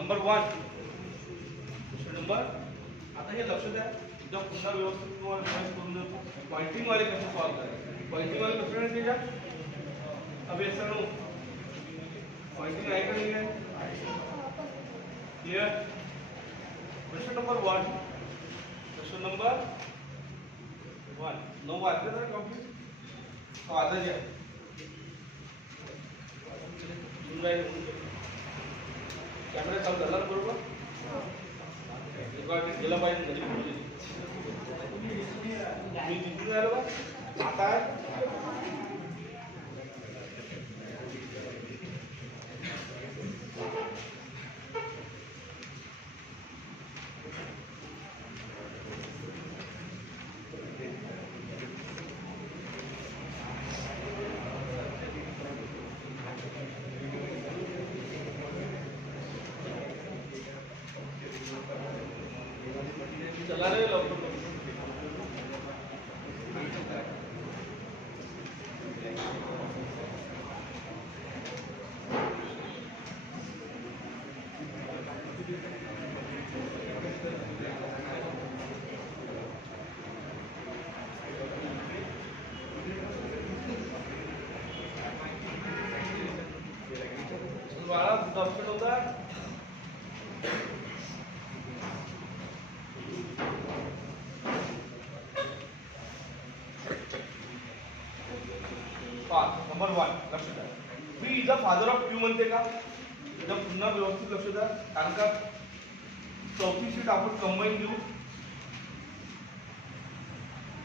Number 1 question number. आता हे लक्ष द्या, एकदा पुन्हा व्यवस्थित तुम्हाला रिवाइज करून देतो। पॉइंटिंग वाले कसे सॉल्व करायचे, पॉइंटिंग वाले कसे करायचे त्याच्यात अभ्यासानो पॉइंटिंग आहे का नाही आहे clear. Question number 1 question number 1 9 वाजले तर कंप्लीट तो आता घ्या कॅमेरा चालू झाला बरोबर गेला पाहिजे घरी मी जिंकून राहिलो बा आता चला रे लवकर बाळा ऑप्शन होता नंबर 1 लक्ष द्या B is the father of Q म्हणते का एकदा पुन्हा व्यवस्थित लक्ष द्या कारण का चौथी शीट आपण कंबाईन घेऊ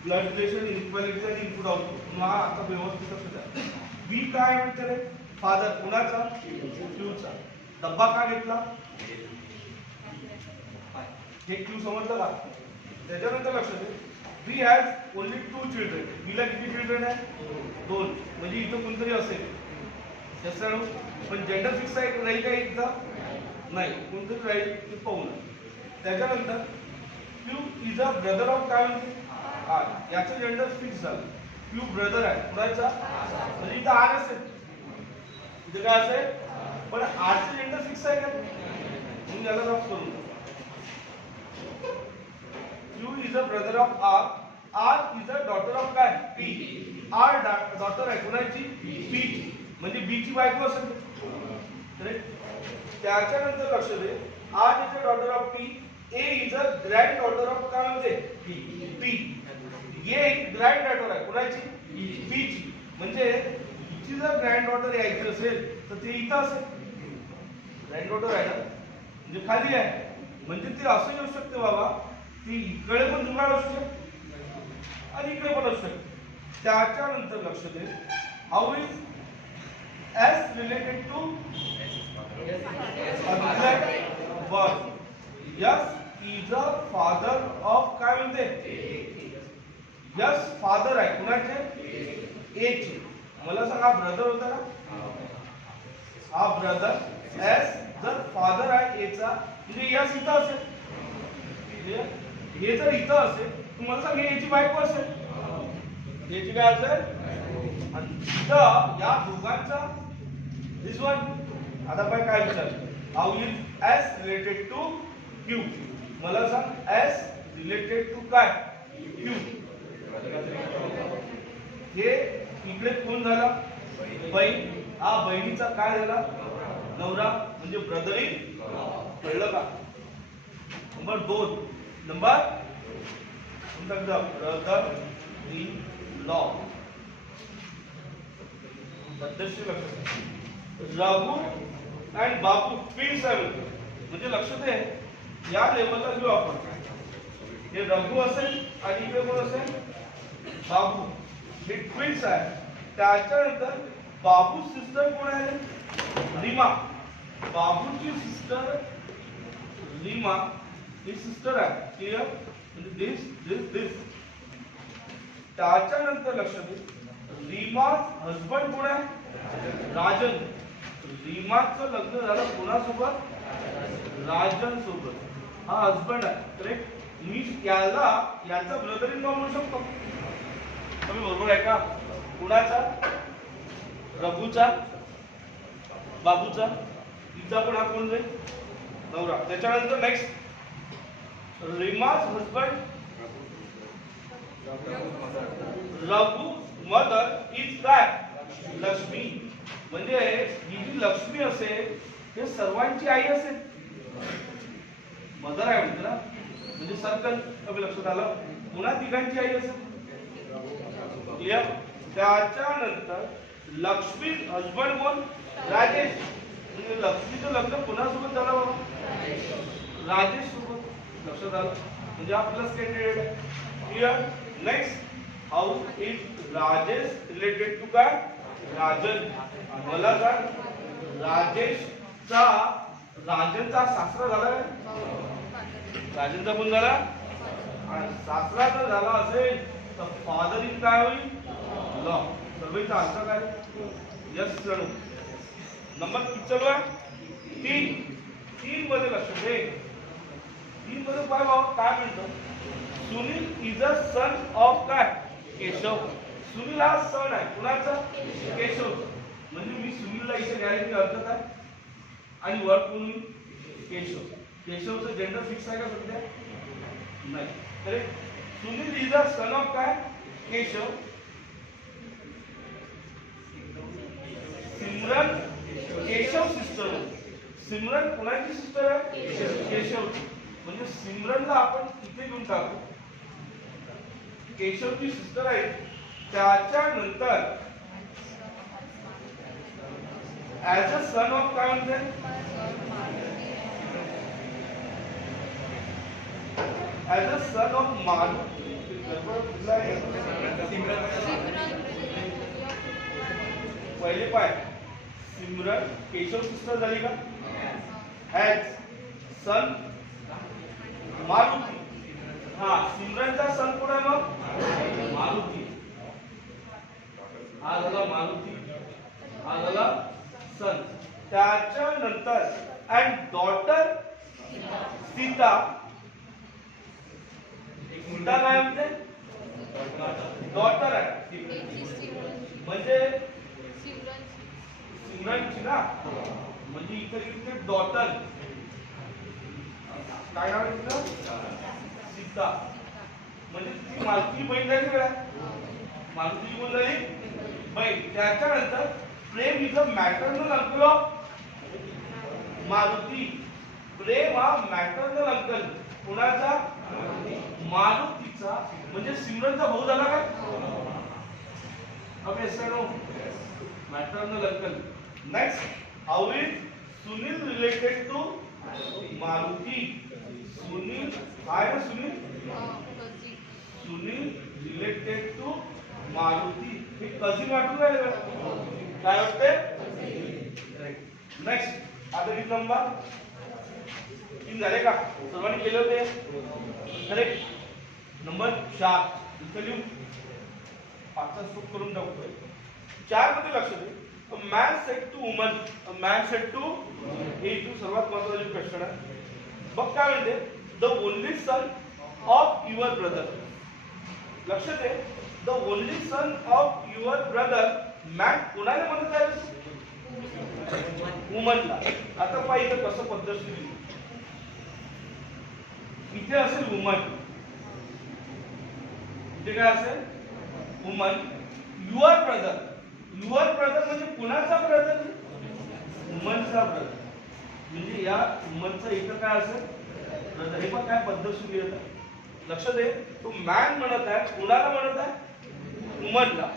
ब्लड रिलेशन इनइक्वालिटी आणि इनपुट आउटपुट पुन्हा आता व्यवस्थित लक्ष द्या बी काय म्हणते रे फादर कुणाचा क्यूचा डब्बा का घेतला हे क्यू समजलं का त्याच्यानंतर लक्ष दे बी हॅज ओनली 2 चिल्ड्रन बीला किती चिल्ड्रन आहे 2 म्हणजे इथं कोणतरी असेल त्याचं पण जेंडर फिक्स आहे नाही का इथं नाही कोणतरी राहील ते पाहू नये त्याच्यानंतर Q is a brother of काय म्हणते आर याचं जेंडर फिक्स झालं क्यू ब्रदर आहे कुणाचा म्हणजे इथं आर असेल इथं काय असेल पण आरचं जेंडर फिक्स आहे का म्हणून याला रफ करून Q is a brother of R. R is a daughter of काय P. R daughter आहे कोणाची P म्हणजे B ची बायको असेल करेक्ट त्याच्यानंतर लक्ष दे R is a daughter of P. A is a granddaughter of काय म्हणते P. A granddaughter आहे कोणाची P ची म्हणजे हिची जर ग्रँडडॉटर यायची असेल तर ते इथं असेल ग्रँडडॉटर आहे ना म्हणजे खाली आहे म्हणजे ते असं येऊ शकते बाबा ती इकडे पण जुगाड असू शकते आणि इकडे पण असू शकते त्याच्यानंतर लक्ष दे how is S related to one S is a father of काय म्हणते यस फादर आहे कुणाचे ए चे मला सांगा ब्रदर होता ना हा ब्रदर एस जर फादर आहे ए चा म्हणजे यस इथं असेल हे जर इथं असेल तुम्हाला सांग याची बायको असेल याची काय असेल आणि इथं या दोघांचा दिस वन आता काय विचार how is S related to Q मला सांग एस रिलेटेड टू काय क्यू हे इकडे कोण झाला बहीण हा बहिणीचा काय झाला नवरा म्हणजे ब्रदर इन कळलं का number 2 number brother in law Raghu and Babu twins आहे म्हणजे लक्ष दे या लेवलला घेऊ आपण हे रघु असेल आणि इकडे कोण असेल बाबू हे ट्विन्स आहे त्याच्यानंतर बाबू सिस्टर कोण आहे रीमा बाबूची सिस्टर रीमा ही सिस्टर आहे क्लियर म्हणजे दिस त्याच्यानंतर लक्ष दे रीमा हजबंड कोण आहे राजन रीमाचं लग्न झालं कोणासोबत राजन सोबत हा हजबंड आहे करेक्ट मी याला याचा ब्रदर इन लॉ म्हणू शकतो तुम्ही बरोबर आहे का कुणाचा रघुचा बाबूचा तिचा पण हा कोण जाईल नवरा. त्याच्यानंतर next Reema's husband Raghu mother is काय लक्ष्मी. म्हणजे ही जी लक्ष्मी असेल हे सर्वांची आई असेल. मदर आहे म्हणते ना, म्हणजे सर्कल कमी लक्षात आलं. पुन्हा तिघांची आई असेल. क्लिअर. त्याच्यानंतर लक्ष्मी हजबंड कोण राजेश. म्हणजे लक्ष्मीचं लग्न कोणासोबत झालं बाबा राजेश सोबत. लक्षात आलं. म्हणजे हा प्लस कॅन्डिडेट आहे. Clear. Next how is Rajesh related to काय राजन. मला सांग राजेशचा राजनचा सासरा झाला काय राजनचा पण झाला आणि सासरा जर झाला असेल तर फादर इन काय होईल लॉ. सर्वेचा अर्थ काय यस जणू. नंबर किती चालू आहे 3 मध्ये लक्ष दे. 3 मध्ये काय म्हणतो Sunil is a sun of काय केशव. सुनील हा सन आहे कुणाचा केशव. म्हणजे मी सुनीलला इथे घ्यायची अर्थ काय आणि वर्क कोण केशव. केशवचं जेंडर फिक्स आहे का सध्या नाही. तर Sunil is a sun of काय केशव. सिमरन केशव सिस्टर. सिमरन कुणाची सिस्टर आहे केशव. म्हणजे सिमरनला आपण इथे घेऊन टाकू. केशवची सिस्टर आहे. त्याच्यानंतर ऍज अ सन ऑफ काय म्हणते as a son of Maruti. पहिले पाय सिमरन केशव सिस्टर झाली का ऍज सन मारुती. हा सिमरनचा सन कोण आहे मग मारुती. हा झाला मारुती. हा झाला सन. त्याच्यानंतर अँड डॉटर सीता. सीता काय म्हणते डॉटर आहे म्हणजे सिमरनची ना. म्हणजे इथे डॉटर काय नाव आहे तिचं सीता. म्हणजे ती मारुतीची बहीण झाली वेळा. मारुतीची कोण झाली बहीण. त्याच्यानंतर Prem is a maternal uncle of Maruti. Prem हा मॅटर्नल अंकल कुणाचा मारुतीचा. म्हणजे सिमरनचा भाऊ झाला काय maternal uncle. Next how is Sunil related to Maruti. Sunil आहे ना सुनील रिलेटेड टू मारुती. हे कझिन वाटून राहिले काय वाटते. नेक्स्ट आता किती नंबर 3 झाले का सर्वांनी केले होते करेक्ट. नंबर 4 इथे लिहू 5चा स्टॉप करून टाकतोय. 4 मध्ये लक्ष दे. A man said to woman, a man said to हे तू सर्वात महत्त्वाची क्वेश्चन आहे. बघ काय म्हणते the only son of your brother. लक्ष दे the only son of your brother. Man कोणाला म्हणत आहे वुमनला. आता पाहिजे इथं कसं पद्धतशीर इथे असेल वुमन. इथे काय असेल woman. Your brother. Your brother म्हणजे कुणाचा ब्रदर वुमनचा ब्रदर. म्हणजे या वुमनचा इथं काय असेल ब्रदर. हे पण काय पद्धतशीर येत आहे. लक्ष दे तो मॅन म्हणत आहे कुणाला म्हणत आहे वुमनला.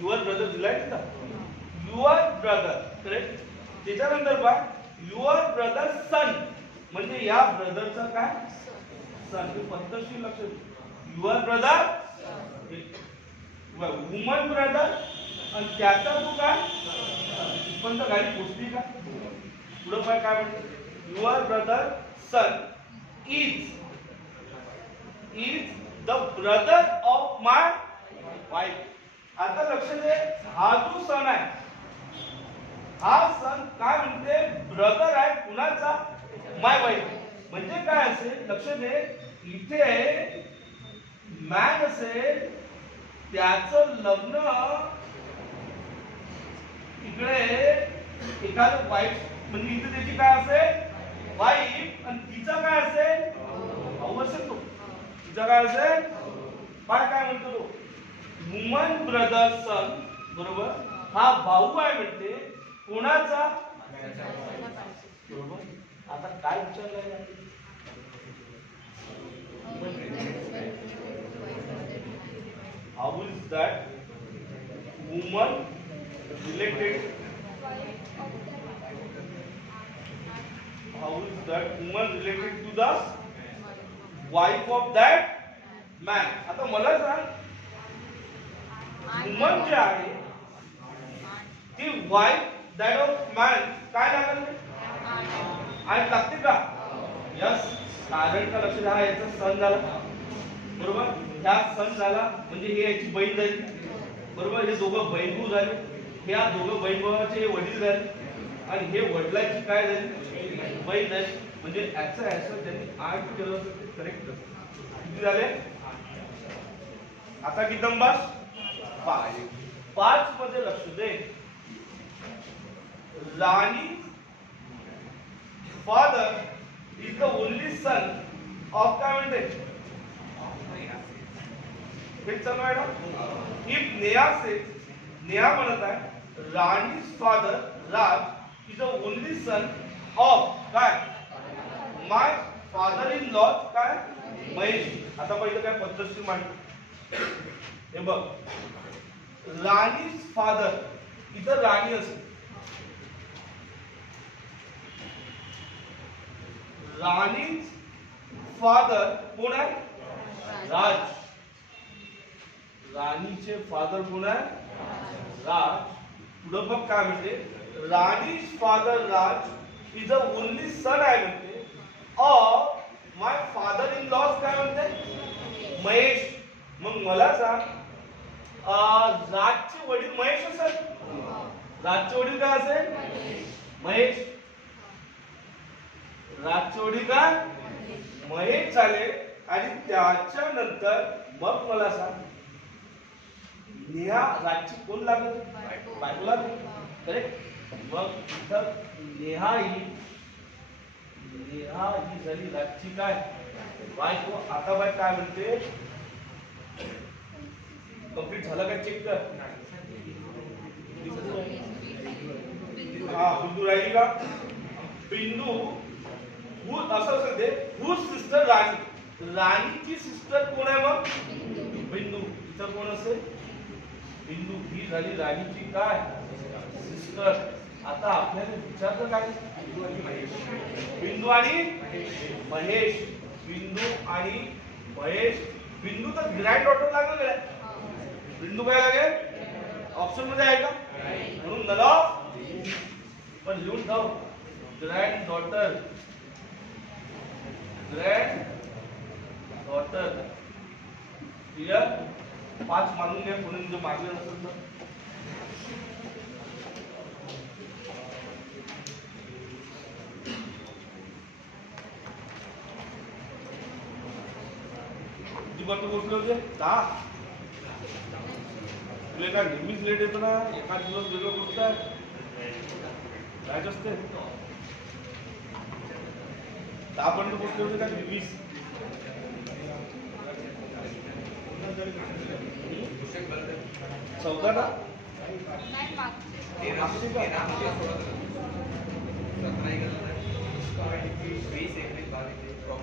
युअर ब्रदर दिलाय तिथं युअर ब्रदर करेक्ट. त्याच्यानंतर पहा युअर ब्रदर सन. म्हणजे या ब्रदरचा काय सन. हे पद्धतशीर लक्ष दे. युअर ब्रदर वुमन ब्रदर आणि त्याचा तू काय पण तर गाडी पोचली का पुढं पाय काय म्हणते your brother son is the brother of my wife. आता लक्ष दे हा जो सन आहे हा सन काय म्हणते ब्रदर आहे कुणाचा माय वाईफ. म्हणजे काय असेल लक्ष दे इथे मॅन असेल त्याचं लग्न इकडे एखादं वाईफ म्हणजे इथे त्याची काय असेल वाईफ काय असेल? काय म्हणतो तो? वुमन ब्रदर सन, बरोबर. हा भाऊ आहे म्हणते कोणाचा? बरोबर. आता काय विचारलंय? How is that woman related? How is that woman related to the wife of that man? आता मला सांग, वुमन जी आहे ती वाईफ दॅट ऑफ मॅन काय लागेल? आणि लागते का? यस. कारण का लक्ष द्या, याचा सन झाला, बरोबर. ह्या सन झाला म्हणजे हे याची बहीण झाली, बरोबर. हे दोघं बहीण भाऊ झाले, ह्या दोघं बहीण भावाचे वडील झाले आणि हे वडिलांची काय झाली? बहीण झाली. म्हणजे याचं त्यांनी 8 केलं असं ते करेक्ट. किती झाले? आता किती नंबर? 5. 5 मध्ये लक्ष दे. Rani father is the only son of काय म्हणते? Madam if Neha say, Neha म्हणत आहे Rani's father Raj is the only son of काय? माय फादर इन लॉ काय? महेश. आता पहिलं काय पद्धतशीर मांड. हे बघ, राणीज फादर, इथं राणी असेल, राणीज फादर कोण आहे? राज. राणीचे फादर कोण आहे? राज. पुढे बघ काय म्हणते, Rani's father Raj is a only son आहे म्हणते of my father in law's काय म्हणते? महेश. मग मला सांग, राजचे वडील महेश असेल? राजचे वडील काय असेल? महेश. राजचे वडील काय? महेश झाले. आणि त्याच्यानंतर मग मला सांग, नेहा राजची कोण लागली? बायको लागली, करेक्ट. मग इथं नेहा ही झाली राजची काय? बायको. आता बाय काय म्हणते? कंप्लीट झालं का? चेक कर. हा, बिंदू राहिली का? बिंदू असं असेल ते हू सिस्टर राणी. राणीची सिस्टर कोण आहे मग? बिंदू. इथं कोण असेल? बिंदू. ही झाली राणीची काय? सिस्टर. आता आपल्याला विचारलं काय? बिंदू आणि महेश. बिंदू आणि महेश. बिंदू तर ग्रँड डॉटर लागेल का? बिंदू काय लागेल? ऑप्शन मध्ये आहे का? म्हणून नल ऑफ. पण लिहून ठेव, grand daughter. Grand daughter. Clear? 5 मानून घ्या, कोणी जो मागले नसेल तर. किती पर्यंत पोहोचले होते? 10. तुला काय नेहमीच लेट येतो ना? एखाद दिवस वेगळं पोहोचतात जायचं असते. 10 पर्यंत पोहोचले होते का? 20. चौदा ना?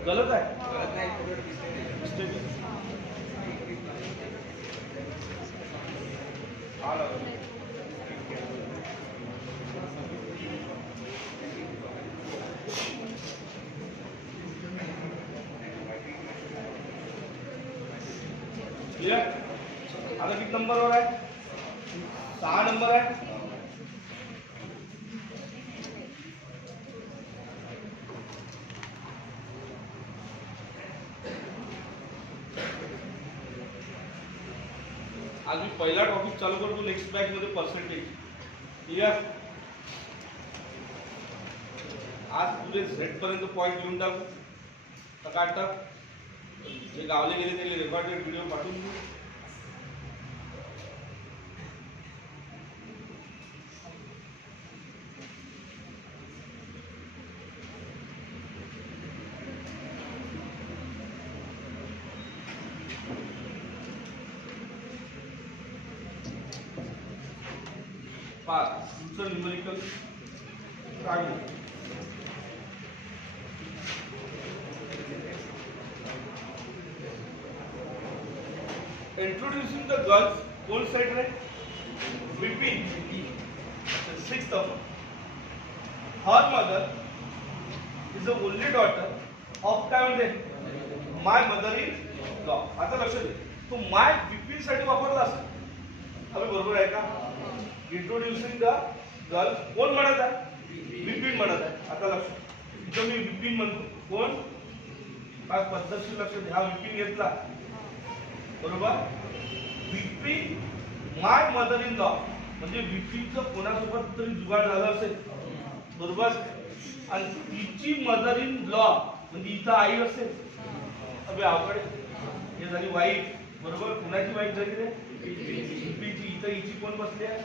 गलत आहे. आता किती नंबरवर आहे? 6 नंबर आहे. आज मी पहिला टॉपिक चालू करतो नेक्स्ट बॅच मध्ये, पर्सेंटेज. क्लियर? आज पुढे झेड पर्यंत पॉईंट लिहून टाकू. टकाटक जे गावले गेले ते रेकॉर्डेड व्हिडिओ पाठवून देऊ. 5 तुमचं न्यूमेरिकल सांगू. इंट्रोड्यूसिंग द गर्ल्स कोण side ray Vipin 6th of her mother is the only daughter of काय म्हणते माय मदर इन लॉ. आता लक्ष दे तो माय विपिन साठी वापरला असेल अरे बरोबर आहे का. इंट्रोड्यूसिंग द गर्ल्स कोण म्हणत आहे विपिन म्हणत आहे. आता लक्ष इथं मी विपिन म्हणतो कोण काय पद्धतशीर लक्ष दे. हा विपिन घेतला बरोबर. विपिन माय मदर इन लॉ म्हणजे विपिनचं कोणासोबत तरी जुगाड झालं असेल बरोबर. आणि तिची मदर इन लॉ म्हणजे इथं आई असेल. अबे आवडे हे झाली वाईफ बरोबर. कुणाची वाईफ झाली रे विपिनची. इथं हिची कोण बसली आहे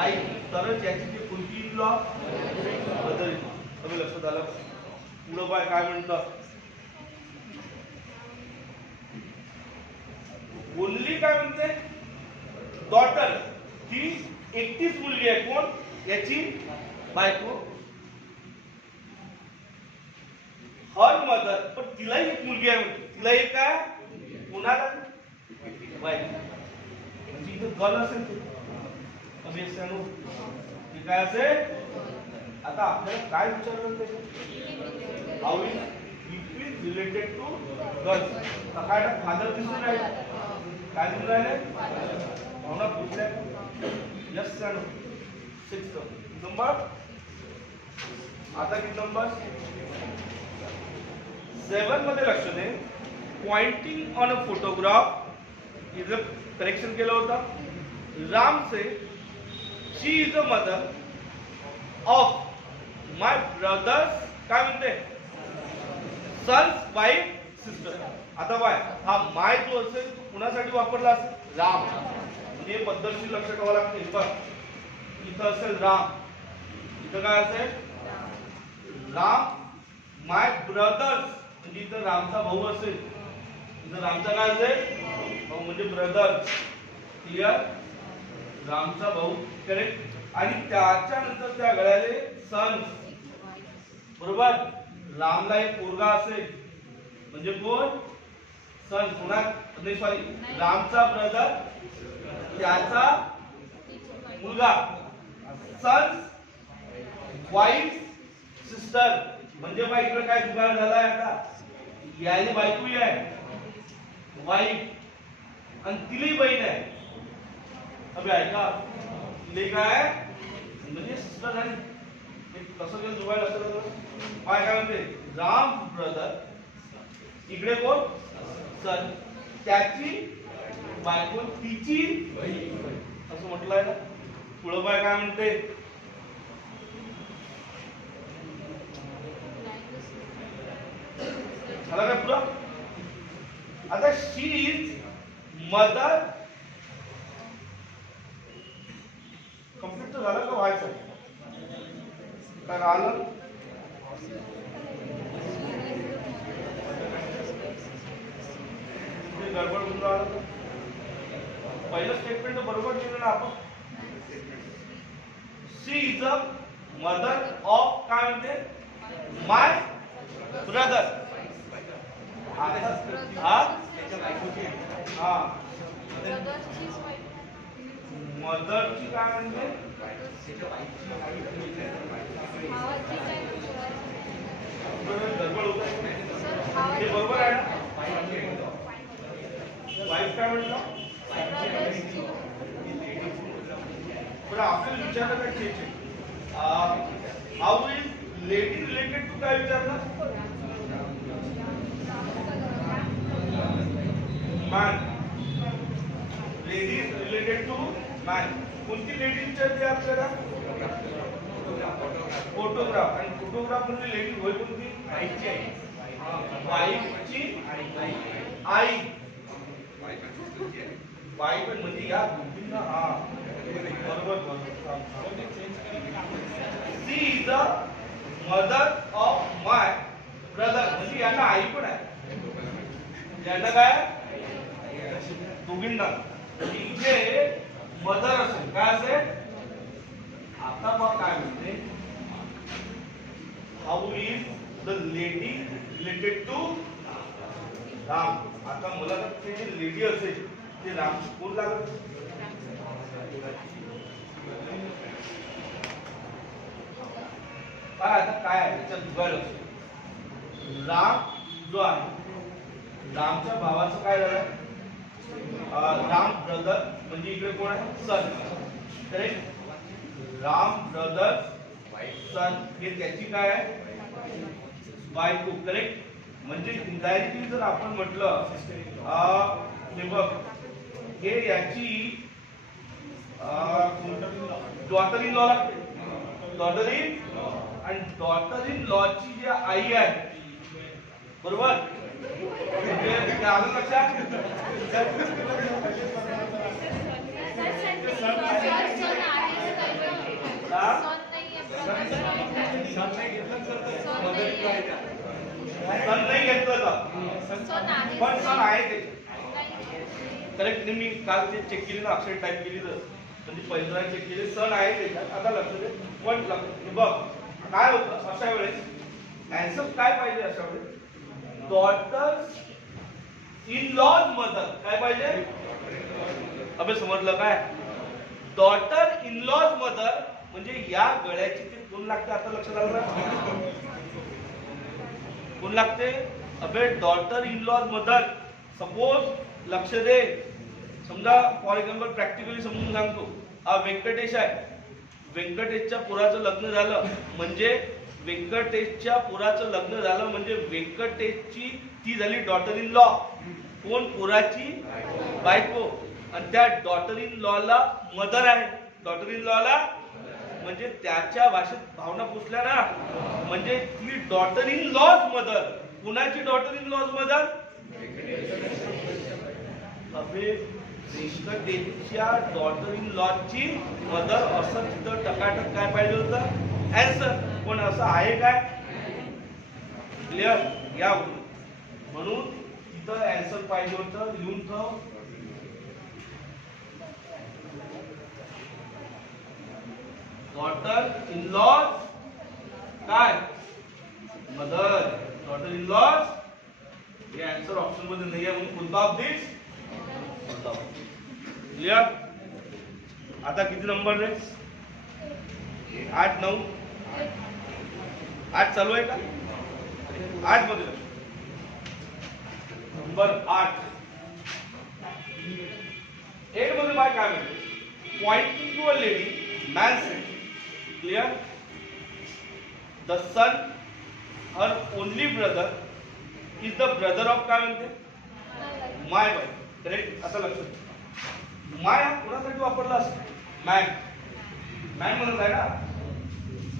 आई. तरच याची ते कोणती इन लॉ मदर इन. अबे लक्षात आलं. पुढं बाय काय म्हणतं ओनली काय म्हणते डॉटर. ती एकटीच मुलगी आहे कोण याची बायको. हर मदर पण तिलाही एक मुलगी आहे म्हणते. तिला एक काय कोणाला बायको म्हणजे इथं गर्ल असेल ते अभियसानो ते काय असेल. आता आपल्याला काय विचारलं त्याच्यात how is Vipin related to girls. काय फादर दिसून राहिले काय दिसून राहिले भावना पुढल्या यस सर 6th नंबर. आता किती नंबर 7 मध्ये लक्ष दे. पॉइंटिंग ऑन अ फोटोग्राफ इथं करेक्शन केलं होतं. Ram say she is a mother of my brothers काय म्हणते सन्स वाईफ सिस्टर. आता बाय हा माय जो असेल तो कुणासाठी वापरला असेल राम. म्हणजे पद्धतशीर लक्ष ठेवावं लागते. इथं असेल राम इथं काय असेल राम माय ब्रदर्स म्हणजे इथं रामचा भाऊ असेल. इथं रामचा काय असेल भाऊ म्हणजे ब्रदर. क्लिअर रामचा भाऊ करेक्ट. आणि त्याच्यानंतर त्या गळ्याले सन बरोबर. रामला एक पोरगा असेल म्हणजे कोण सन कोणा नाही सॉरी रामचा ब्रदर त्याचा मुलगा सन वाईफ सिस्टर. म्हणजे बा इकडे काय जुगाड झालाय आता यायला बायकोही आहे वाईफ आणि तिलाही बहीण आहे. अबे ऐका तिला काय म्हणजे सिस्टर झाली. कसं केलं जुगाड असं काय म्हणते राम ब्रदर इकडे कोण सन त्याची बायको तिची असं म्हटलंय ना. पुढं बाय काय म्हणते झाला काय पुढं. आता शी इज मदर कंप्लीट तर झालं का व्हायचं काय राहिलं. गडबड होऊन राहिलं. पहिलं स्टेटमेंट बरोबर लिहिलं ना आपण. शी इज अ मदर ऑफ काय म्हणते माय ब्रदर. मदरची काय म्हणते गडबड होत आहे बरोबर आहे ना. वाईफ काय म्हटलं पण आपल्याला विचारलं काय change how is lady related to काय विचारलं man. Lady related to man. कोणती लेडी विचारते आपल्याला फोटोग्राफ. आणि फोटोग्राफ म्हणजे लेडी होय कोणती आईची आई. वाईफची आई वाईफ म्हणजे या दोघींना हा बरोबर बरोबर. She is a mother of my brother म्हणजे यांना आई पण आहे. यांना काय दोघींना. इथे मदर असेल काय असेल is the lady related to Ram. आता मला ते जे लेडी असेल ते राम कोण लागत? काय आता काय आहे त्याच्यात जुगाड असेल. राम जो आहे रामच्या भावाचं काय झालं? राम ब्रदर म्हणजे इकडे कोण आहे? सन. करेक्ट. राम ब्रदर सन हे त्याची काय आहे? बायको. करेक्ट. म्हणजे इनडायरेक्टली जर आपण म्हटलं हे बघ हे याची डॉटर इन लॉ लागते. डॉटर इन आणि डॉटर इन लॉ ची जी आई आहे बरोबर म्हणजे आलं लक्षात? सन नाही घेतलं पण सन आहे ते. करेक्ट. मी काल ते चेक केली ना अक्षर टाईप केली तर म्हणजे पहिल्यांदा चेक केली सन आहे त्याच्यात. आता लक्ष दे पण बघ काय होतं अशा वेळेस अँसर काय पाहिजे अशा वेळेस? Daughter in laws mother. काय पाहिजे? अबे समजलं काय? डॉटर इन लॉज मदर म्हणजे या गळ्याची ते कोण लागते? आता लक्षात आलं ना? कोण लागते? अबे daughter in laws mother. Suppose लक्ष दे समजा फॉर एक्झाम्पल प्रॅक्टिकली समजून सांगतो. हा व्यंकटेश आहे. व्यंकटेशच्या पुराचं लग्न झालं म्हणजे व्यंकटेशच्या पुराचं लग्न झालं म्हणजे व्यंकटेशची ती झाली डॉटर इन लॉ. कोण? पुराची बायको. आणि त्या डॉटर इन लॉ ला मदर आहे. डॉटर इन लॉ ला म्हणजे त्याच्या भाषेत भावना पुसल्या ना म्हणजे ती डॉटर इन लॉज मदर. कुणाची डॉटर इन लॉज मदर? अबे व्यंकटेशच्या डॉटर इन लॉ ची मदर. असं तिथं टकाटक काय पाहिजे होतं? ऍन्सर. पण असं आहे काय? क्लिअर? या म्हणून तिथं ऍन्सर पाहिजे होतं. लिहून ठेव. डॉटर इन लॉज काय? मदर. डॉटर इन लॉज हे ऍन्सर ऑप्शन मध्ये नाही आहे म्हणून कोणता ऑफ दिस? क्लिअर? आता किती नंबर रे? 8 9 8 चालू आहे का? 8 मध्ये नंबर 8 8 मध्ये बाय काय म्हणते? Pointing to a lady man said. Clear? The son her only brother is the brother of काय म्हणते? My wife. करेक्ट. आता लक्षात माय हा कोणासाठी वापरला असतो? मॅन. मॅन म्हणत आहे ना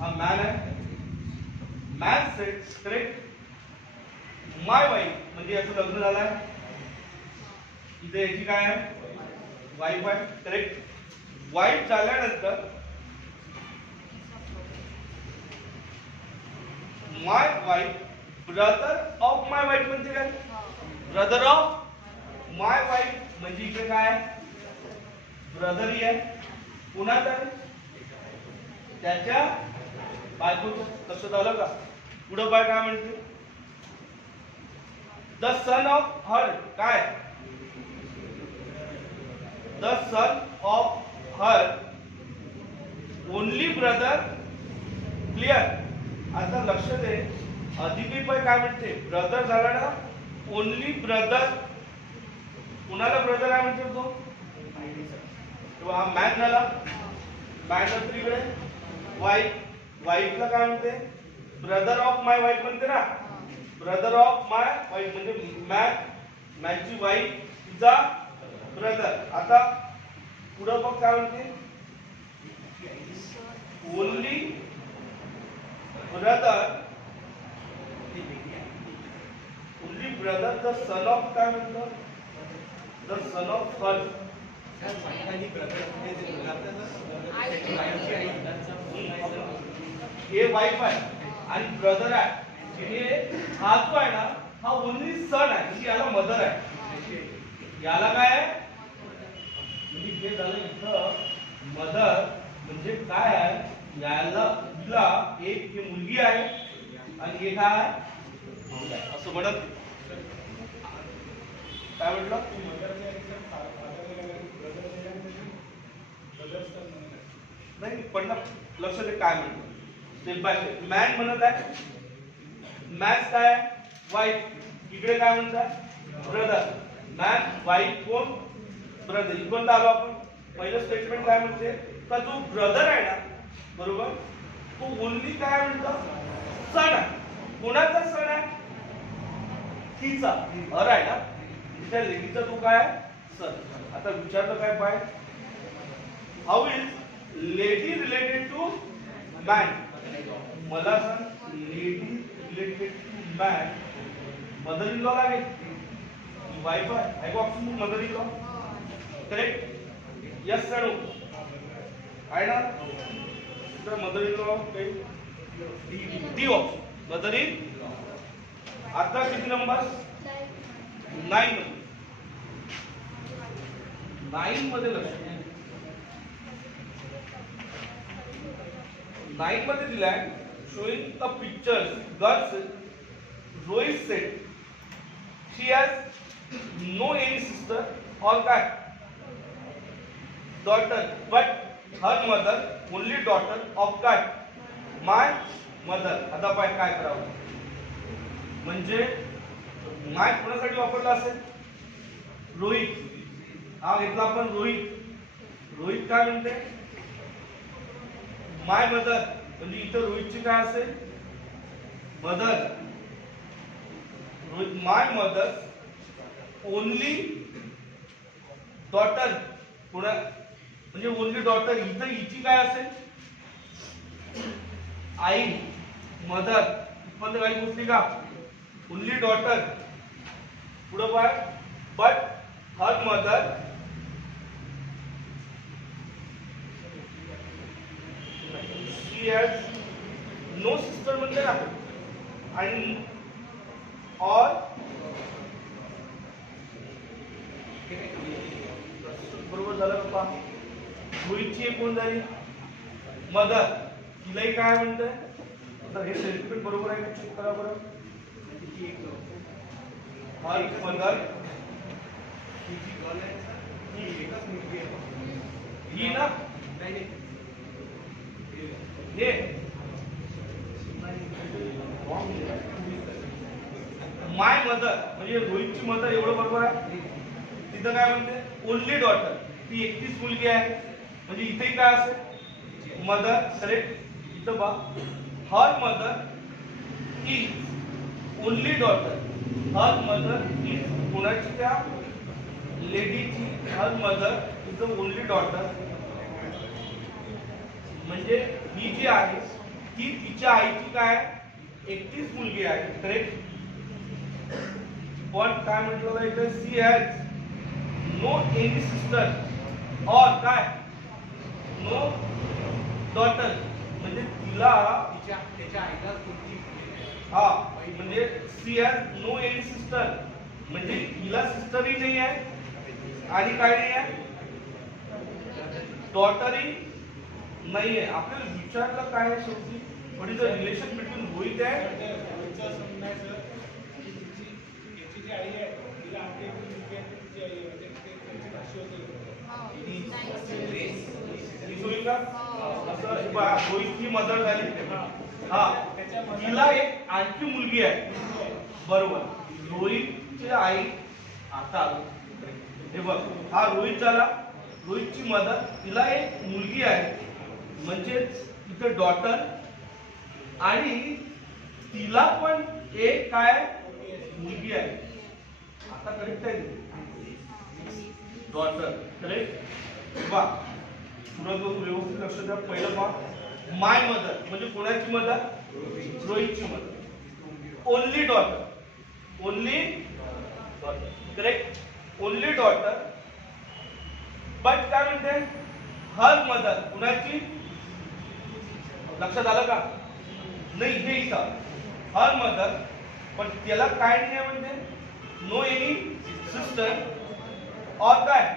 हा मॅन आहे. Man sed. करेक्ट. माय वाईफ म्हणजे याचं लग्न झालं आहे. इथे याची काय आहे? वाईफ आहे. करेक्ट. वाईफ झाल्यानंतर my wife brother of my wife म्हणजे काय? ब्रदर ऑफ माय वाईफ म्हणजे इकडे काय आहे? ब्रदर ही आहे. कुणाचा? त्याच्या बायकोचं. कसं झालं का? पुढं बाय काय म्हणते? द सन ऑफ हर काय? The son of her only brother. Clear? आता लक्ष दे अधिक पण काय म्हणते? ब्रदर झाला ना. Only brother. कुणाला ब्रदर आहे म्हणते तो? हा मॅन झाला. मॅन नंतर इकडे वाईफ. वाईफला काय म्हणते? ब्रदर ऑफ माय वाईफ म्हणते ना. ब्रदर ऑफ माय वाईफ म्हणजे मॅन मॅनची वाईफ तिचा ब्रदर. आता पुढं बघ काय म्हणते? Only brother. Only brother the son of काय म्हणतो? The son of her. हे वाईफ आहे आणि ब्रदर आहे. हे हा जो आहे ना हा ओनली सन आहे म्हणजे याला मदर आहे. याला काय आहे? म्हणजे हे झालं इथं मदर म्हणजे काय आहे? याला तिला एक ही मुलगी आहे आणि हे काय आहे असं म्हणत काय म्हटलं नाही पण ना लक्ष दे काय म्हणतो स्टेप बाय स्टेप मॅन म्हणत आहे मॅच काय वाईफ इकडे काय म्हणतात ब्रदर मॅन वाईफ कोण ब्रदर इकडून आलो आपण पहिलं स्टेटमेंट काय म्हणते का जो ब्रदर आहे ना बरोबर तो ओनली काय म्हणतो सन आहे कोणाचा सन आहे तिचा अर आहे ना त्या लेडीचा तो काय सन आता विचारलं काय पाय how is lady related to man मला सांग lady related to man mother in law लागेल वाईफ आहे option mother in law correct yes sir आहे ना mother in law D option mother in आता किती नंबर 9 मध्ये लक्ष 9 मध्ये दिलाय showing a picture girls Rohit said she has no any sister or that daughter but her mother only daughter of that my mother आता पाय काय करावं म्हणजे माय कोणासाठी वापरला असेल रोहित हा घेतला आपण रोहित काय म्हणते माय मदर म्हणजे इथं रोहितची काय असेल मदर रोहित माय मदर ओनली डॉटर कोणा म्हणजे ओनली डॉटर इथं हिची काय असेल आई मदर पण काही गोष्टी का ओनली डॉटर पुढं पाय but her mother she has no sister म्हणजे ना आणि और बरोबर झालं का रोहितची कोण झाली मदर तिलाही काय म्हणतंय तर हे सेंटिमेंट बरोबर आहे का चेक करा बरं हर मदर ही ना हे माय मदर म्हणजे रोहितची मदर एवढं बरोबर आहे तिथं काय म्हणते ओनली डॉटर ती एकटीच मुलगी आहे म्हणजे इथेही काय असेल मदर करेक्ट इथं बा her mother is only daughter her mother is कोणाची त्या लेडीची her mother is the only daughter म्हणजे ही जी आहे ती तिच्या आईची काय एकटीच मुलगी आहे करेक्ट पण काय म्हटलं इथे she has no any sister और काय नो डॉटर म्हणजे तिला त्याच्या आईला हा म्हणजे she has no any sister म्हणजे हिला सिस्टरही नाही आहे आणि काय नाही आहे डॉटरही नाही आहे आपल्याला विचारलं काय आहे शेवटी what is the relation between Rohit आहे रोहितची मदर झाली हा तिला एक आणखी मुलगी आहे बरोबर रोहितची आई आता हे बघ हा रोहित झाला रोहितची मदर तिला एक मुलगी आहे म्हणजेच इथं डॉटर आणि तिला पण एक काय मुलगी आहे आता करेक्ट आहे डॉटर करेक्ट बा व्यवस्थित लक्ष द्या पहिलं बा माय मदर म्हणजे कोणाची मदर रोहितची mother only daughter only daughter correct only daughter but काय म्हणते हर मदर कुणाची लक्षात आलं का नाही हे इथं हर मदर पण त्याला काय नाही म्हणजे नो एनी सिस्टर और काय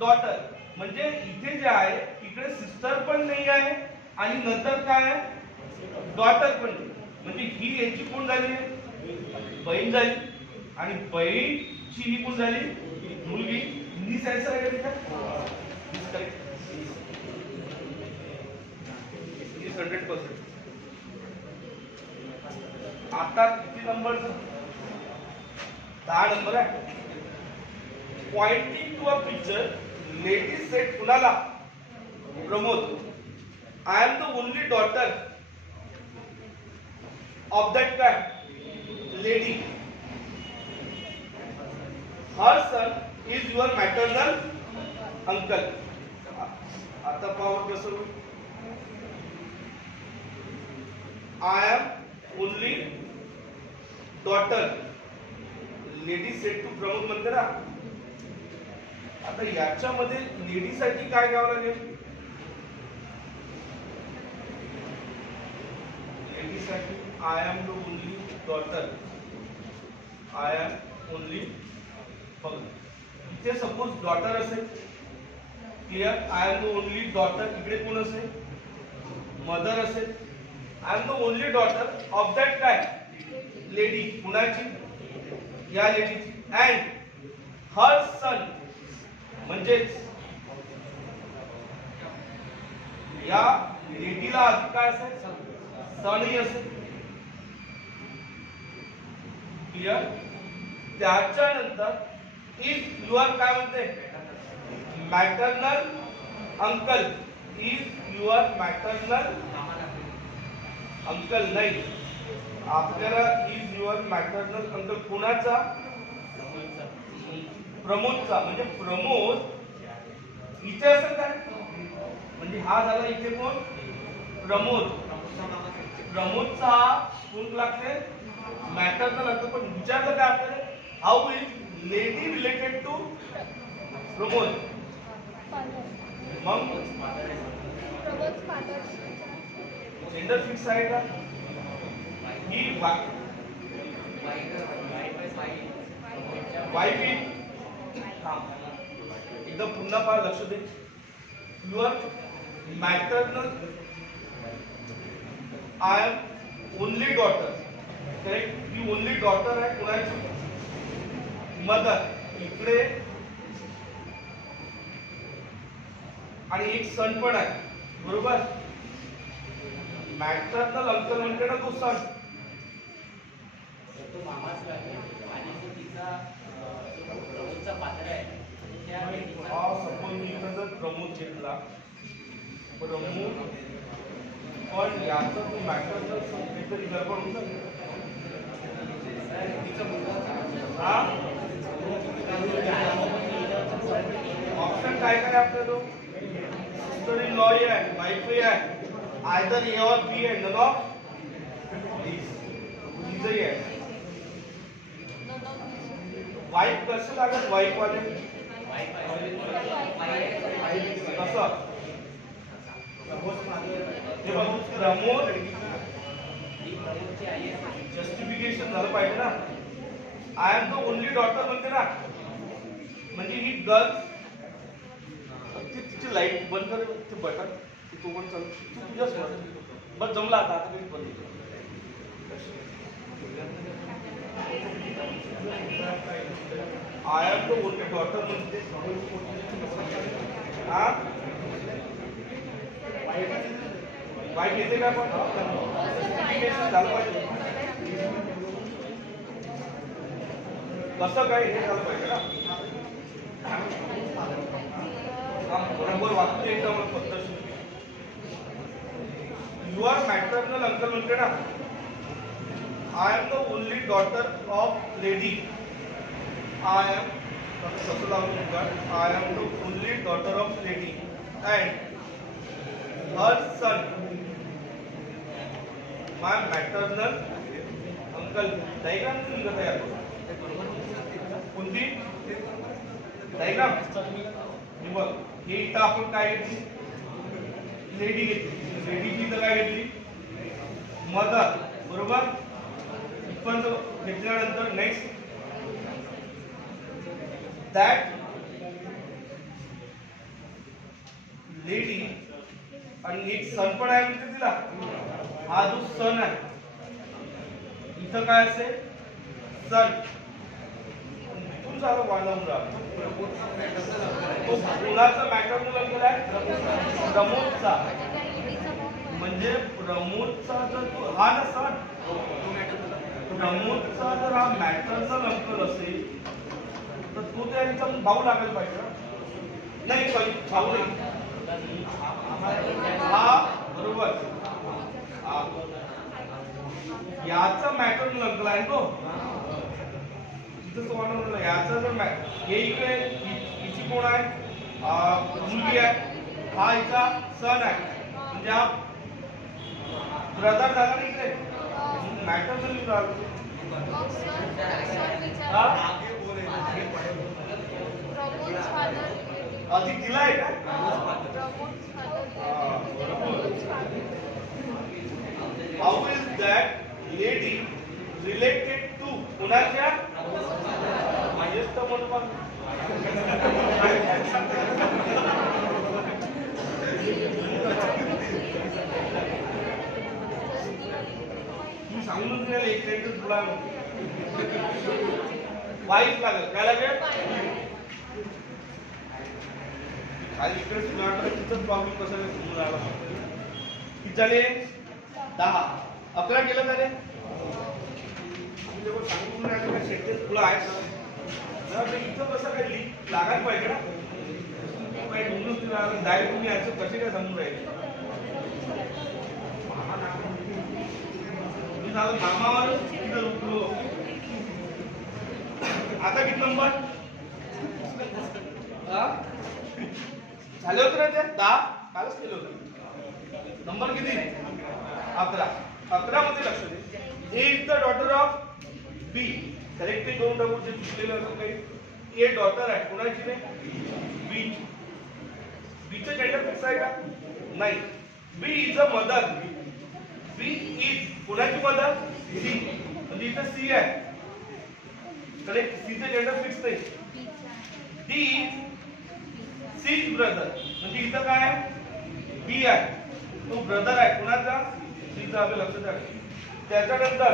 डॉटर म्हणजे इथे जे आहे इकडे सिस्टर पण नाही आहे आणि नंतर काय आहे डॉटर पण नाही म्हणजे ही याची कोण झाली, बहीण झाली, आणि बहीणची ही कोण झाली, मुलगी. दिस आन्सर आहे का तिचा? 100%. आता किती नंबर, 10 नंबर आहे. Pointing to a picture, lady said कुणाला, Pramod, I am the only daughter of that काय, lady. Her son is your maternal uncle. आता पावर कसं होईल, I am only daughter, lady said to Pramod म्हणते ना. आता याच्यामध्ये लेडी साठी काय घ्यावं लागेल, लेडी साठी I am the only daughter, I am only, इथे सपोज डॉटर असेल, clear, I am the only daughter, इकडे कोण असेल, मदर असेल. I am the only daughter of that काय, लेडी, कुणाची, या लेडीची. अँड हर सन, म्हणजेच या लेडीला आधी काय असेल, सनही असेल. क्लिअर. त्याच्यानंतर इज युअर काय म्हणते, maternal uncle, is your maternal uncle. नाही, आपल्याला इज युअर मॅटर्नल अंकल कुणाचा, प्रमोदचा. म्हणजे प्रमोद इथे असेल काय, म्हणजे हा झाला इथे कोण, प्रमोद. प्रमोदचा कोण लागते, मॅटर्नल अंकल. पण विचारलं काय आपल्याला, how is lady related to Pramod. मग जेंडर फिक्स आहे का, ही वाईफ ही. एकदा पुन्हा पाहा, लक्ष दे. Your maternal, I am only daughter, correct. ही ओनली डॉटर आहे कुणाची, मदर. इकडे आणि एक सन पण आहे, बरोबर. मॅटर्नल अंकल म्हणजे ना तो सन, तो मामाच आहे. आणि जो तिचा प्रमोदचा पात्र आहे, सपोज मी इथं जर प्रमोद घेतला, प्रमोद, पण याचा तो मॅटर्नल सन तरी गडबड होऊन जाईल. ऑप्शन काय काय आपल्याला, सिस्टर इन लॉ आहे, वाईफ आहे, आयदर ए और बी है, नन ऑफ दिस. इजही आहे. वाईफ कसं लागेल, वाईफ वाले कसं, हे बघ, प्रमोद जस्टिफिकेशन झालं पाहिजे ना. I am the only daughter म्हणते ना, म्हणजे ही गर्ल. तिची लाईट बंद कर, ते बटन तो पण चालू, तू तुझ्याच बस जमला. आता आता काही बंद. I am the only daughter म्हणते, हा वाईट येते का, पण झालं पाहिजे. कसं काय हे झालं पाहिजे ना, बरोबर वाक्य एकदम पद्धतशीर. युअर मॅटर्नल अंकल म्हणते ना, I am the only daughter of lady. I am कसं लावून का, I am the only daughter of lady and her son my maternal uncle. Diagram तुम्ही कसं तयार कोणती डायग्राम, हे बघ. हे इथं आपण काय घेतली, लेडी घेतली. लेडीची इथं काय घेतली, मदर, बरोबर. पण घेतल्यानंतर नेक्स्ट दॅट लेडी, आणि एक सन पण आहे म्हणजे तिला. हा जो सन आहे, इथं काय असेल सन. इथून झालं वानवरा. तो कुणाचा मॅटर्नल अंकल आहे? प्रमोदचा. म्हणजे प्रमोदचा जर तो हा ना सन, प्रमोदचा जर हा मॅटर्नल अंकल असेल तर तो त्यांचा भाऊ लागायला पाहिजे. नाही सॉरी, भाऊ नाही. हा बरोबर, याचा मॅटर्नल अंकल आहे तो. तिथं तो याचा जर हे इकडे हिची कोण आहे? मुलगी आहे. हा हिचा सन आहे. म्हणजे हा ब्रदर झाला ना इकडे. मॅटर्नल झालं. आधी तिला आहे का? How is that lady related to कुणाच्या? म्हणजेच तर म्हणून मी सांगून दिलेलं एक सेंटेन्स तुला वाईफ लागेल. काय लागेल? खाली इकडे तुला तिथं प्रॉब्लेम कसा समोर आला. किती झाले? 10. 11 केलं झाले. सांगून राहिलं का सेंटेन्स तुला आहे ना? इथं कसं काय लागायला पाहिजे ना. डायरेक्ट तुम्ही याचं कसे काय समोर राहिले? तुम्ही झालं मामावरच तिथं रुकलो. आता किती नंबर झाले होते ना ते? 10 कालच केलं होतं. नंबर किती? 11. 11 मध्ये लक्ष दे. A is the daughter of B. Correctly दोन डबल जे चुकलेलं असं काही. ए डॉटर आहे कोणाची? नाही, बी. बीचं जेंडर फिक्स आहे का? नाही. B is a mother. B is कोणाची मदर? सी. म्हणजे इथं सी आहे. करेक्ट. सीचं जेंडर फिक्स नाही. D is C's brother. म्हणजे इथं काय आहे? बी आहे. तो ब्रदर आहे कोणाचा? सीचा. आपलं लक्ष द्या. त्याच्यानंतर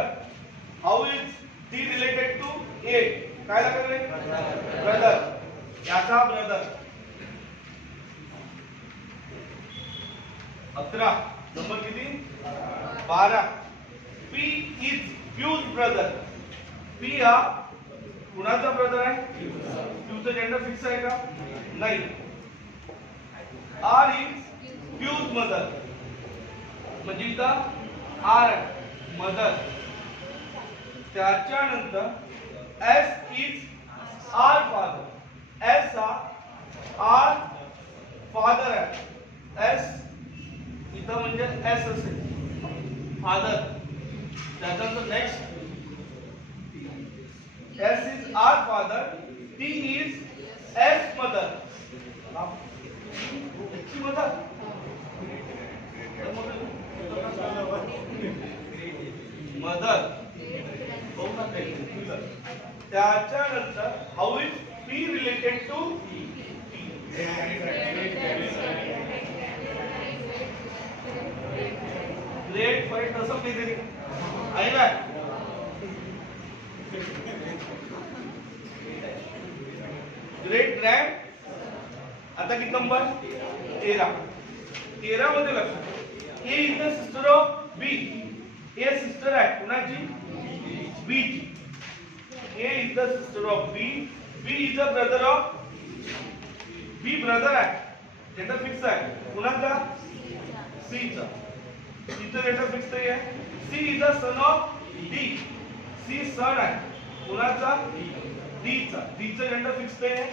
how is D related to A? काय लागेल? ब्रदर. याचा ब्रदर. 11. नंबर किती? 12. P is P's brother. P हा कुणाचा ब्रदर आहे? प्यूचं जेंडर फिक्स आहे का? नाही. R is P's mother. म्हणजे इथं आर आहे मदर. त्याच्यानंतर S is R father. S हा आर फादर आहे. एस इथं म्हणजे एस असेल फादर. त्याच्यानंतर next S is R father. T is S mother. Mother mother. त्याच्यानंतर how is P related to? Great fight असं काहीतरी आहे ना. Great grand. आता किती नंबर? 13. 13 मध्ये लक्ष. A is the sister of B. A sister आहे कुणाची? बी ची. A is the sister of B. B is the brother of B. Brother आहे. जेंडर फिक्स आहे कुणाचा? सी चा. सीचं जेंडर फिक्स नाही आहे. C is the son of D. C son आहे कुणाचा? डी चा. डी चं जेंडर फिक्स नाही आहे.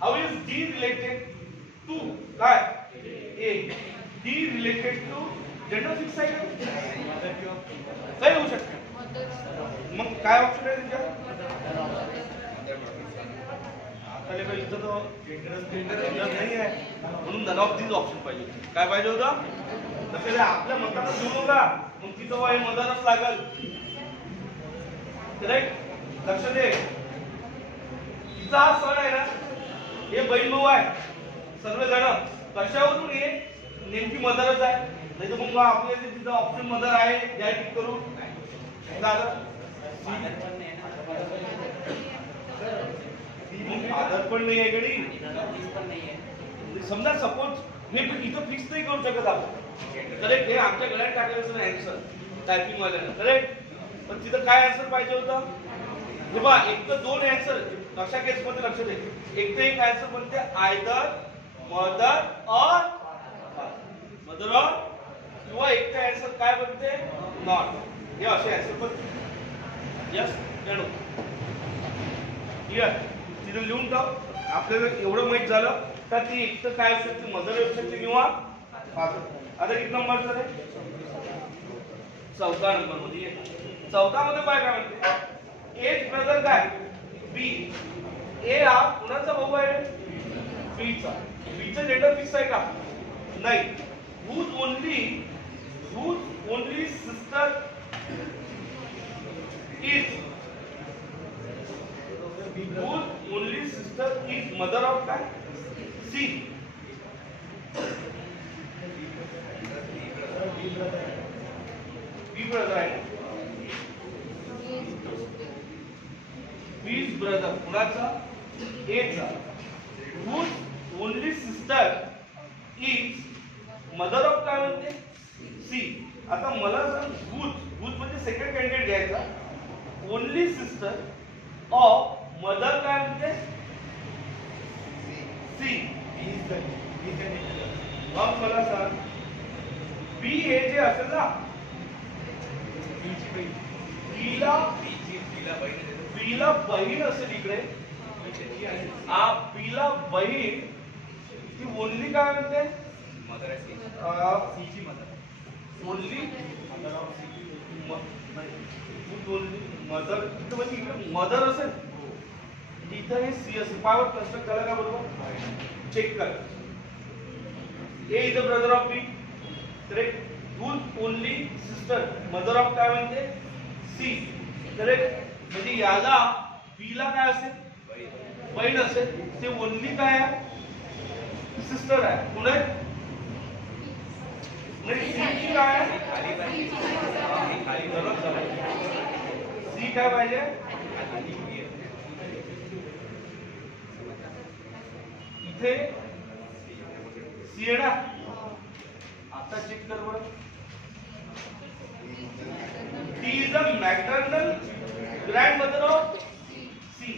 How is D related to? काय? A. D related to gender fix आहे का? काय होऊ शकते? मग काय ऑप्शन आहे तुमच्या? आता लेवल इथं तो जेंडर नाही आहे म्हणून नन ऑफ दीज ऑप्शन पाहिजे. काय पाहिजे होतं? तर आपल्या मताला जोडू का? मग तिथं हे मदरच लागल. करेक्ट. लक्ष दे. तिचा हा सण आहे ना, हे बहीण भाऊ आहे सर्वजण. कशावरून हे नेमकी मदरच आहे. नाही तर मग आपल्या तिथं ऑप्शन मदर आहे, या टिक करू. दादा फादर पण नाही ना फादर पण नाही आहे गडी आणि ब्रदर पण नाही आहे. समजा सपोज हे इथं फिक्स नाही करू शकत आपण करेक्ट. हे आमच्या गळ्यात टाकायचं आन्सर टायपिंग वाल्यानं करेक्ट. पण तिथं काय आन्सर पाहिजे होतं हे बा. एक तर दोन आन्सर अशा केस मध्ये लक्ष दे. एक तर एक आन्सर बनते आयदर मदर और मदर और किंवा एक तर आन्सर काय बनते नॉट. हे असे आन्सर बनते. यस जाणू क्लिअर. तिथे लिहून टाक. आपल्याला एवढं माहित झालं का ती एक तर काय असू शकते मदर असू शकते किंवा फादर. आता किती नंबर झाले 14 नंबर मध्ये. 14 मध्ये काय म्हणते एज ब्रदर काय बी. ए हा कुणाचा भाऊ आहे बी चा. बी चा जेंडर फिक्स आहे का नाही. whose only sister is whose only sister is mother of काय C. बी ब्रदर आहे बीज ब्रदर कुणाचा ए चा. whose only sister is mother of काय म्हणते सी. आता मला सांग whose म्हणजे सेकंड कॅन्डिडेट घ्यायचा. ओनली सिस्टर ऑफ मदर काय म्हणते सी. मग मला सांग बी हे जे असेल ना बीला बहीण असेल इकडे. बीला बहीण ती ओनली काय म्हणते ओनली मदर. तिथं म्हणजे इकडे मदर असेल तिथं हे सी असेल. पावर कन्स्ट्रक्ट झालं का बरोबर चेक कर. A is the brother of B correct. whose only sister mother of काय म्हणते सी करेक्ट. म्हणजे याला बीला काय असेल बहीण असेल. ते ओनली काय आहे सिस्टर आहे. पुढे सी काय आहे सी काय पाहिजे इथे सी आहे ना. आता चेक कर बरं. T is the maternal grandmother of C.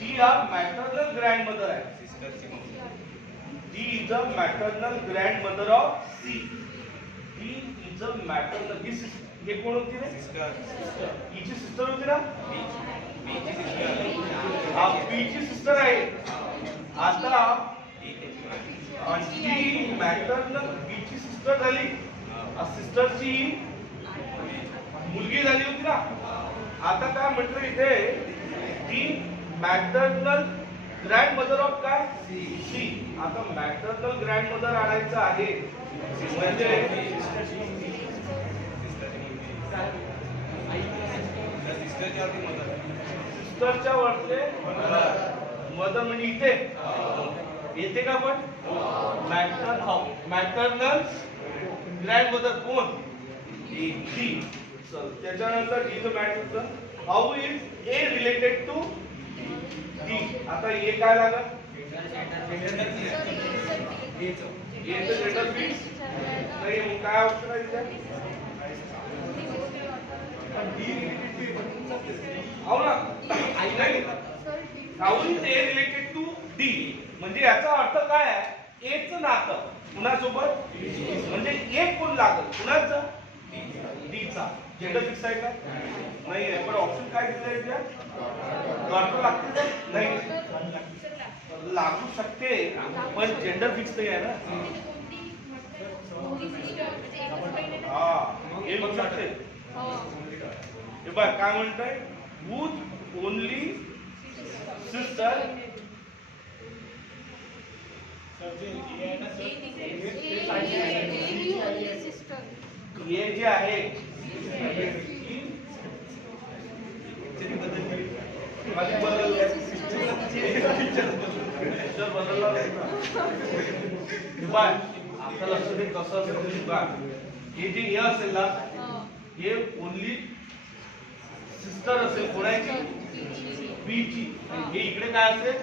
T हा मॅटर्नल ग्रँडमदर आहे. T is the maternal grandmother of C. T is the maternal. हे कोण होती रे हिची सिस्टर होती ना. हा बीची सिस्टर आहे. आता ती मॅटर्नल बीची सिस्टर झाली. सिस्टरची मुलगी झाली होती ना. आता काय म्हटलं इथे ती मॅटर्नल ग्रँडमदर ऑफ काय सी. आता मॅटर्नल ग्रँडमदर आणायचं आहे म्हणजे सिस्टरच्या वरचे मदर म्हणजे इथे येते का पण मॅटर्नल ग्रँडमदर कोण डी. त्याच्यानंतर डी चं matter how is A related to D. आता ए काय लागत एचं जेंडर फिक्स नाही. मग काय ऑप्शन आहे तिथे हो ना नाही. How is A related to D म्हणजे याचा अर्थ काय आहे एचं नातं कुणासोबत म्हणजे एक कोण लागल कुणाचं डी चा. जेंडर फिक्स आहे का नाही आहे. पण ऑप्शन काय दिलंय त्या डॉक्टर लागते नाही लागू शकते पण जेंडर फिक्स नाही आहे ना. हा हे म्हणू शकते. हे बघ काय म्हणताय whose only sister हे जे आहे आता लक्ष दे कसं असेल. हे जे हे असेल ना हे ओनली सिस्टर असेल कोणाची बी ची, हे इकडे काय असेल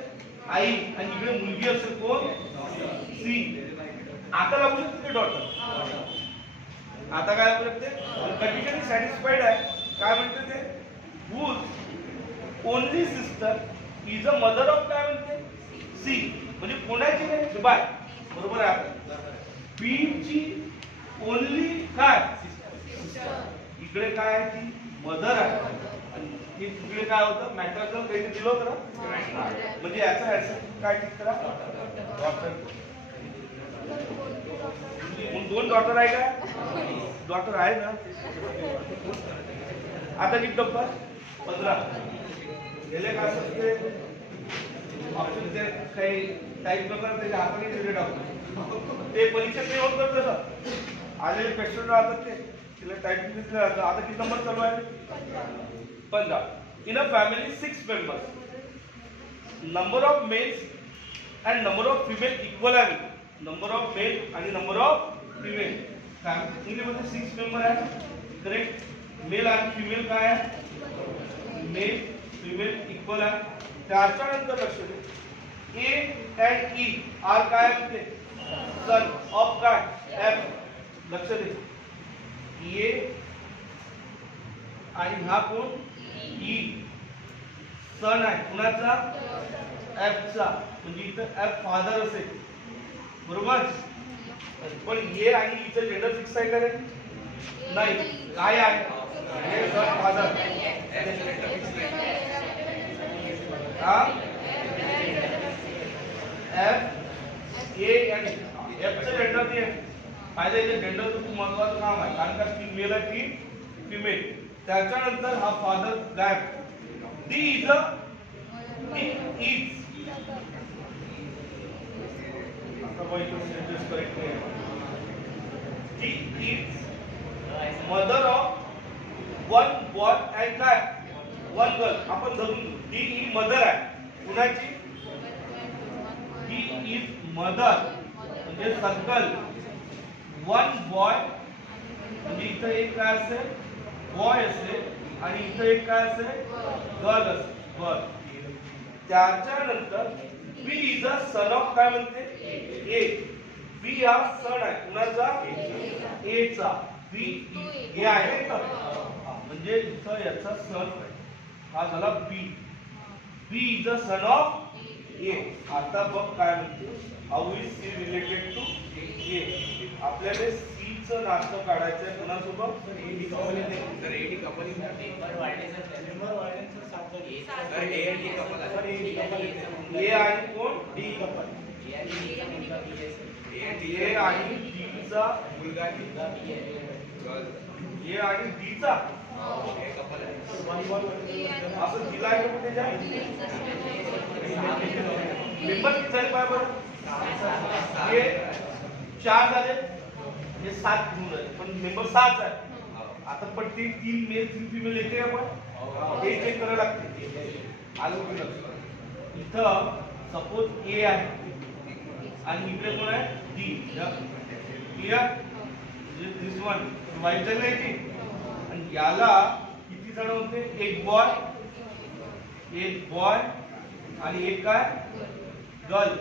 आई, आणि इकडे मुलगी असेल कोण सी. आता लागू शकते डॉटर. आता काय लागू शकते कंडिशन सॅटिस्फाईड आहे. काय म्हणते ते whose only sister is a mother of काय म्हणते सी, म्हणजे कोणाची नाही बाय, बरोबर आहे. बी ची ओनली काय इकडे काय आहे ती मदर आहे, आणि तिकडे काय होतं मॅटर्नल काही दिलं होतं ना, म्हणजे याचा काय ठीक करा डॉटर. दोन डॉटर आहे का, डॉटर आहे ना. आता किती डब्बा 15 गेले का असते ऑप्शन ते काही टाईप करणार त्याच्या हाताने दिले टाकतो. ते परीक्षेत नाही होत तर तसं आलेले पेशंट राहतात ते तिला टाईपिंग दिलं जातं. आता किती नंबर चालू आहे 15. In a family 6 members, number of males and number of female equal आहे. नंबर ऑफ मेल आणि नंबर ऑफ फिमेल फॅमिलीमध्ये 6 मेंबर आहे करेक्ट. मेल आणि फिमेल काय आहे मेल फिमेल इक्वल आहे. त्याच्या नंतर लक्ष दे ए अँड ई आर काय म्हणते सन ऑफ काय एफ. लक्ष दे ए आणि हा कोण ई सन आहे कुणाचा एफ चा, म्हणजे इथं एफ फादर असेल बरोबर. पण ए आणि ईचं जेंडर फिक्स आहे का रे नाही, काय आहे हे सन फादर हा एफ ए आणि एफ चं जेंडर ते फायदा इथे जेंडरचं खूप महत्वाचं काम आहे, कारण का ती मेल आहे ती फिमेल. त्याच्यानंतर हा father gap D is a is correct नाही D is mother of 1 boy and काय 1 गर्ल. आपण धरून दी ही मदर आहे कुणाची ही इज मदर म्हणजे सर्कल 1 बॉय, म्हणजे इथं एक काय असेल बॉय असेल आणि इथं एक काय असेल गर्ल असेल गर्ल. त्याच्यानंतर बी इज अ सन ऑफ काय म्हणते ए. बी हा सन आहे कुणाचा ए चा. बी हे आहे तर म्हणजे इथं याचा सन हा झाला बी. B is a son of ए. आता बघ काय म्हणते how is C related to A. आपल्याला सी चं नातं काढायचं आहे कुणासोबत सर एडी कपल मेंबर वाढले सर मेंबर वाढले sir 7 sir AD couple sir AD couple A आणि कोण डी कपल ए आणि डी चा मुलगा बी आहे ए आणि डी चा हे कपल आहे असं दिला आहे का त्याच्या मेंबर किती झाले पाय बरं हे 4 झाले हे 7 घेऊन झाले पण मेंबर 7 आहे. आता पण ते 3 मेल 3 फिमेल येते आपण हे चेक करायला लागते. आलं की लक्षात इथं सपोज ए आहे आणि इकडे कोण आहे डी. क्लियर दिस वन वाईट झालं आहे की. आणि याला किती जण होते एक बॉय आणि एक काय गर्ल.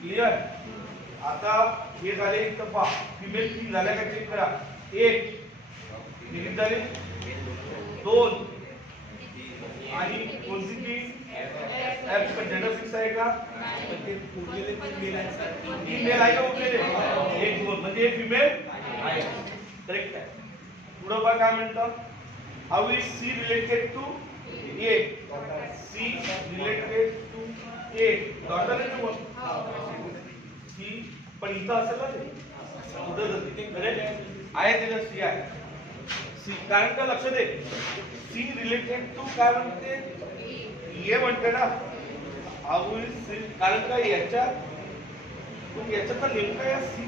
क्लिअर. आता हे झाले इथं पहा फिमेल 3 झाल्या का चेक करा. 1 किती झाले 2 आणि कोणती 3 एफ पण जेंडर फिक्स आहे का पण ते उरलेले 3 मेल आहेत सर. 3 मेल आहे का उरलेले 1 2 म्हणजे हे फिमेल आहे करेक्ट आहे. पुढे बघा काय म्हणतं how is C related to A. C related to A daughter आहे ना सी पण इथं असेल ना ते पुढे जाते करेक्ट आहे त्याच्या सी आहे सी. कारण का लक्ष दे सी रिलेटेड टू काय म्हणते ए म्हणते ना हाऊ इज सी. कारण का याच्यात तर नेमका या सी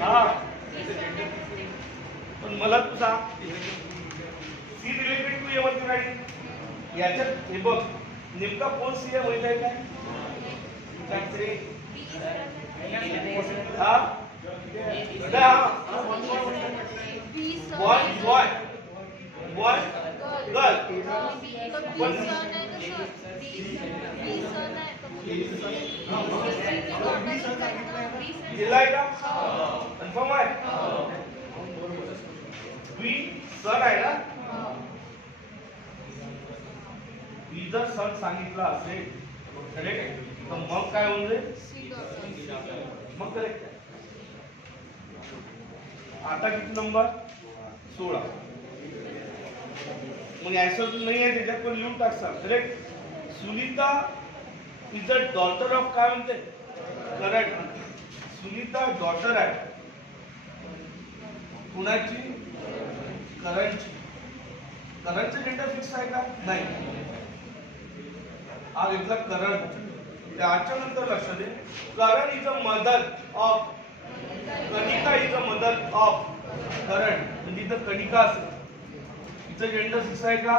हा पण मला तू सांग सी रिलेटेड टू ए म्हणते काय याच्यात हे बघ नेमका कोण सी आहे माहित आहे काय हा वन गर्ल दिलाय का कन्फर्म आहे बी सन आहे ना बी जर सन सांगितला असेल करेक्ट तर मग काय होऊन जाईल मग करेक्ट आहे आता किती नंबर 16 मग ऍन्सर नाही आहे त्याच्यात पण लिहून टाकसा correct Sunita is a daughter of काय म्हणते करेक्ट सुनीता डॉटर आहे कुणाची करणची करणचं जेंडर फिक्स आहे का नाही हा घेतला करण त्याच्या नंतर लक्ष दे Karan is a mother of Kanika is a mother of Karan म्हणजे इथं कनिका असेल तिचं जेंडर फिक्स आहे का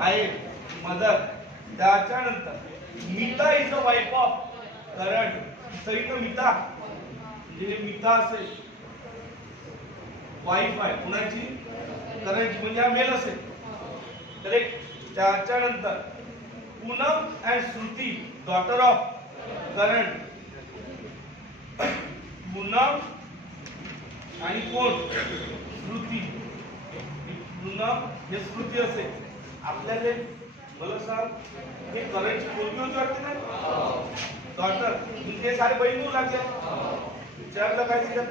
आहे मदर त्याच्यानंतर मीता इज अ वाईफ ऑफ करण तिचं इथं मीता म्हणजे मीता असेल वाईफ आहे कुणाची करणची म्हणजे हा मेल असेल करेक्ट त्याच्यानंतर Poonam and Shruti daughter of Karan Poonam आणि कोण श्रुती पूनम हे श्रुती असेल आपल्याला मला सांग हे करणची पोरगी होती वाटते ना डॉटर ते सारे बहीण होऊ लागले विचारलं काय त्याच्यात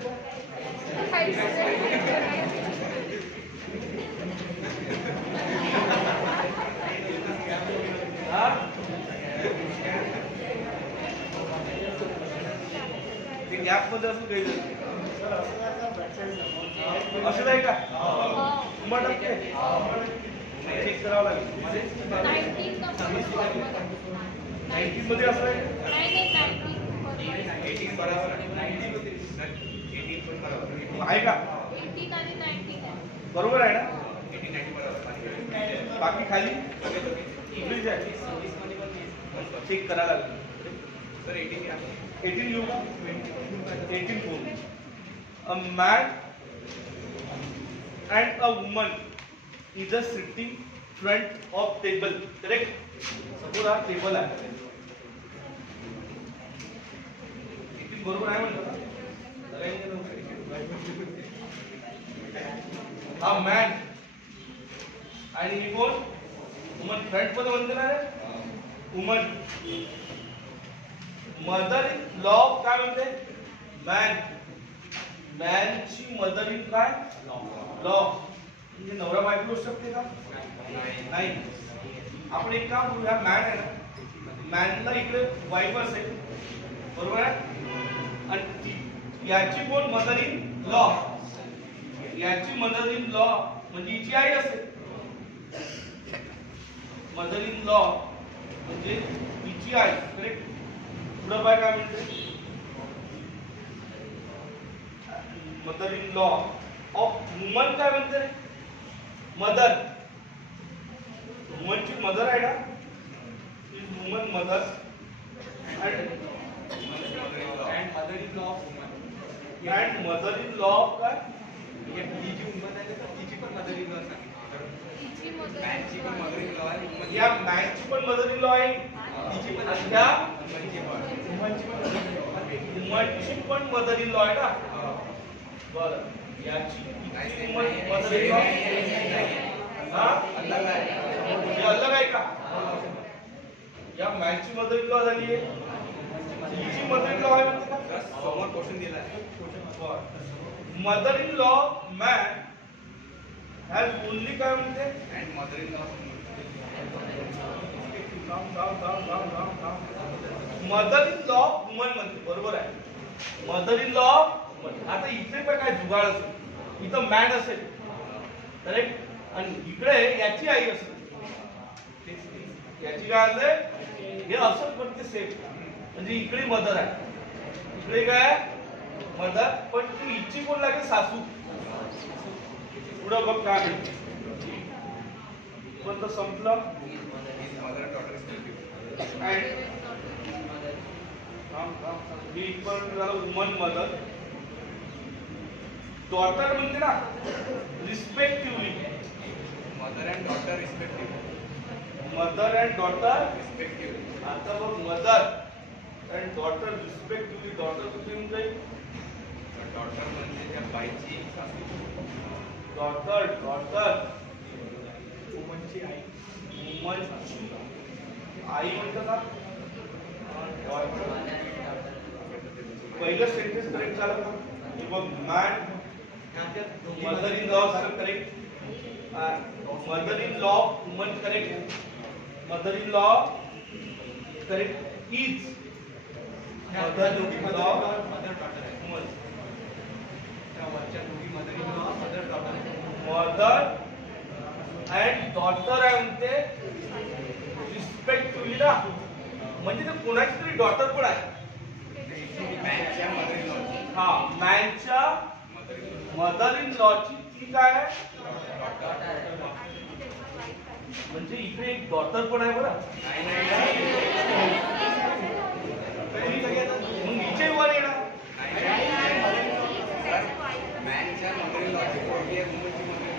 ते गॅप मध्ये असं काही असं नाही का मग चेक करावं लागेल 19 मध्ये असं आहे 18 बरोबर 19 होते सर 18 पण बरोबर आहे का 18 आणि 19 आहे बरोबर आहे ना 18 19 बरोबर बाकी खाली इंग्लिश आहे चेक करायला लागेल सर 18 18 लिहू का 18 बोल a man and a woman is a sitting front of table correct suppose हा टेबल आहे किती बरोबर आहे म्हणलं हा मॅन आणि ही कोण वुमन फ्रंट मध्ये म्हणते ना रे वुमन मदर इन लॉ काय म्हणते मॅन मॅनची मदर इन काय लॉ म्हणजे नवरा बायको असू शकते का नाही आपण एक काम करू ह्या मॅन आहे ना मॅनला इकडे वाईफ असेल बरोबर आहे आणि याची कोण मदर इन लॉ याची मदर इन लॉ म्हणजे हिची आई असेल मदर इन लॉ म्हणजे हिची आई करेक्ट पुढं बाय काय म्हणते mother in law of woman काय म्हणते रे मदर वुमनची मदर आहे ना woman mother and mother in law of woman and mother in law of काय ही जी वुमन आहे तर तिची पण मदर इन लॉ तिची मदर मॅनची पण मदर इन लॉ आहे वुमन या मॅनची पण मदर इन लॉ आहे तिची पण आणि ह्या वुमनची वुमनची पण मदर इन लॉ आहे ना बरं याची मदर इन लॉ हा अलग आहे हे अलग आहे का या मॅनची मदर इन लॉ झाली आहे हिची मदर इन लॉ आहे म्हणते का बस समोर क्वेश्चन दिला आहे mother in law man has only काय म्हणते and mother in law mother in law woman म्हणते बरोबर आहे मदर इन लॉ आता इथे पण काय जुगाड असेल इथं मॅन असेल करेक्ट आणि इकडे याची आई असेल याची काय असेल हे असं पण ते सेफ म्हणजे इकडे मदर आहे इकडे काय मदर पण ती हिची कोण लागेल सासू पुढं बघ काय म्हणते पण तर संपलं मदर अँड डॉटर ही पण झालं वुमन मदर डॉटर म्हणते ना respectively mother and daughter respective mother and daughter. Respective. आता बघ mother and daughter respectively. Daughter कुठे येऊन जाईल? डॉटर म्हणजे त्या बाईची सासू. डॉटर डॉटर वुमनची आई. वुमनची आई म्हणतं का? डॉटर. पहिलं सेंटेन्स करेक्ट झालं का? हे बघ मॅन मदर इन लॉ झालं correct. Mother in law woman correct. Mother in law correct is mother in law mother daughter आहे. वुमन. त्या वरच्या दोघी mother in law mother daughter आहे. मदर अँड डॉटर आहे म्हणते रिस्पेक्टिव्हली ना. म्हणजे ते कोणाची तरी डॉटर पण आहे. मॅनच्या मदर इन लॉची. हा मॅनच्या mother in law. Mother in लॉची ती काय आहे? डॉटर. म्हणजे इकडे एक डॉटर पण आहे बरं. मग हिचे वर येणार. मॅनच्या मदर इन लॉची पोरगी आहे. वुमनची मदर.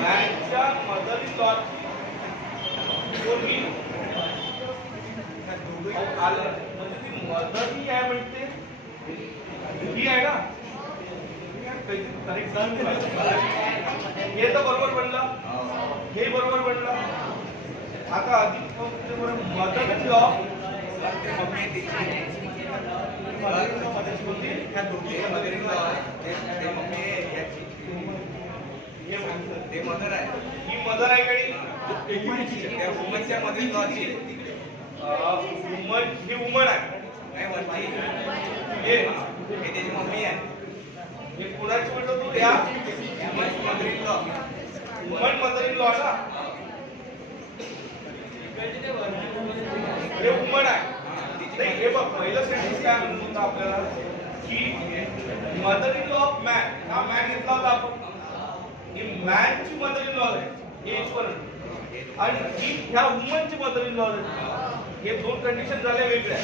मॅनच्या मदर इन लॉची पोरगी आलं. म्हणजे ती मदर ही आहे म्हणते ही आहे ना. करेक्ट. हे तर बरोबर बनलं. हे बरोबर बनलं. आता अधिक मदर इन लॉ ते मम्मी आहे तिची. त्या दोघी मदर इन लॉ ते मम्मी आहे याची. ते मदर आहे. ही मदर आहे का? त्या वुमनच्या मदर इन लॉची. वुमन ही वुमन आहे. नाही वरची. हे हे त्याची मम्मी आहे. हे कुणाची म्हणतो तू? या वुमनची mother in law. Woman mother in law ना. हे वुमन आहे. नाही हे बघ पहिलं सेंटेन्स काय म्हणत होतं आपल्याला की mother in law of man. हा मॅन घेतला होता आपण. ही मॅनची मदर इन लॉ आहे एज पर्यंत आणि ही ह्या वुमनची मदर इन लॉ आहे. हे दोन कंडिशन झाल्या वेगळ्या.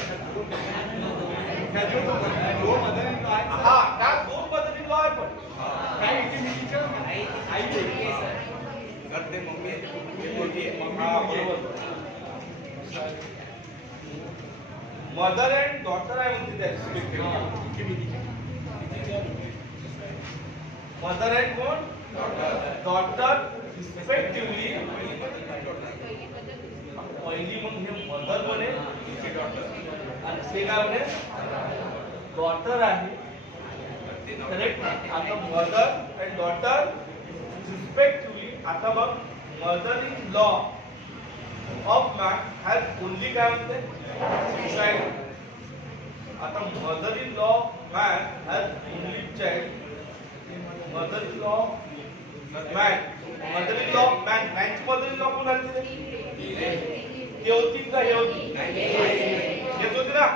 ह्या दोन मदर इन लॉ आहे. हा त्या दोन मदर इन लॉ आहे पण काय तर ते मम्मी आहे. ते पोरगी आहे. हा बरोबर. मदर अँड डॉटर आहे म्हणते त्या. मदर अँड कोण? Daughter respectively. पहिली मग हे मदर बने आणि ते काय बने डॉटर आहे. करेक्ट. आता मदर अँड डॉटर रिस्पेक्टिव्हली. आता बघ mother in law of man has only काय म्हणते चाइल्ड. आता mother in law man has only child. Mother in law man mother in law man मॅनची मदर इन लॉ कोण आली? ते होती का हे होती? येत होती ना.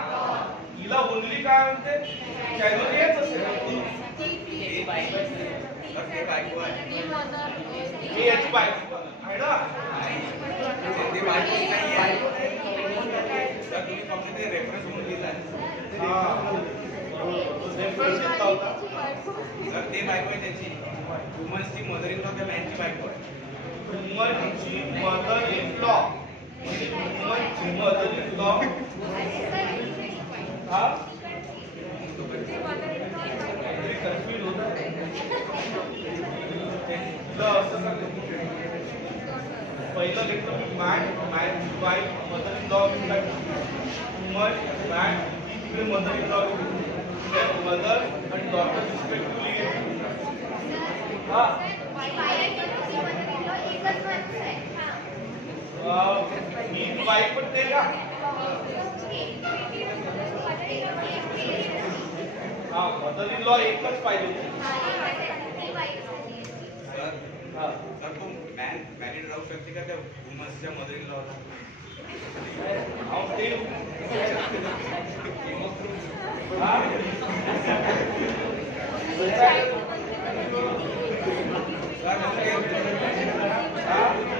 हिला ओनली काय म्हणते चाइल्ड. येत असेल तर ते बायको आहे. हे याची बायको आहे ना. ते बायको नाही आहे. तर तुम्ही फक्त ते रेफरन्स म्हणून लिहिला. रेफरन्स घेतला होता. तर ते बायको आहे त्याची. वुमन्सची मदर इन लॉ त्या मॅनची बायको आहे. वुमनची मदर इन लॉ. वुमनची मदर इन लॉ. हा कन्फ्युज होत आहे. असं का पहिलं घेतलं man man wife mother in law. Woman man ही तिकडे मदर इन लॉ. मदर आणि डॉटर रिस्पेक्टिव्हली घेतली. हा ही वाईफ पण ते का? हा मदर इन लॉ एकच पाहिजे. तर तो मॅरिड राहू शकते का त्या वुमन्सच्या मदर इन लॉ. ते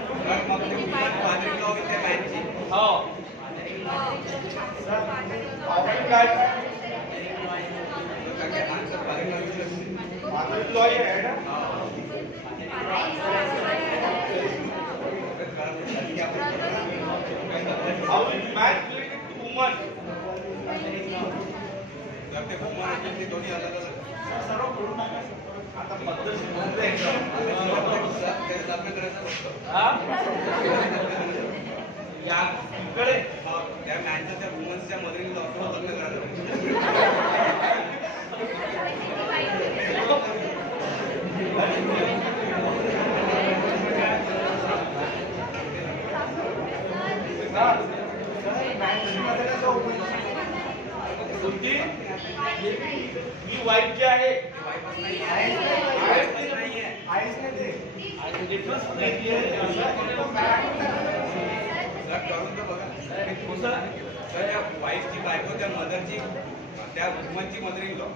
फादर इन लॉ त्या मॅनची. हो काय फादर इन लॉ आहे ना. आपण दोन्ही अलग अलग सर्व करू नका आता पद्धतशीर बोलतोय एकदम. त्याला लग्न करायचं नसतं. हा? या इकडे त्या मॅनच्या त्या वुमन्सच्या मदरीने लग्न करायचं कोणती ही वाईट जी आहे डिफरन्स माहिती आहे करून तर बघा तर त्या वाईफची बायको त्या मदरची त्या वुमनची मदर इन लॉ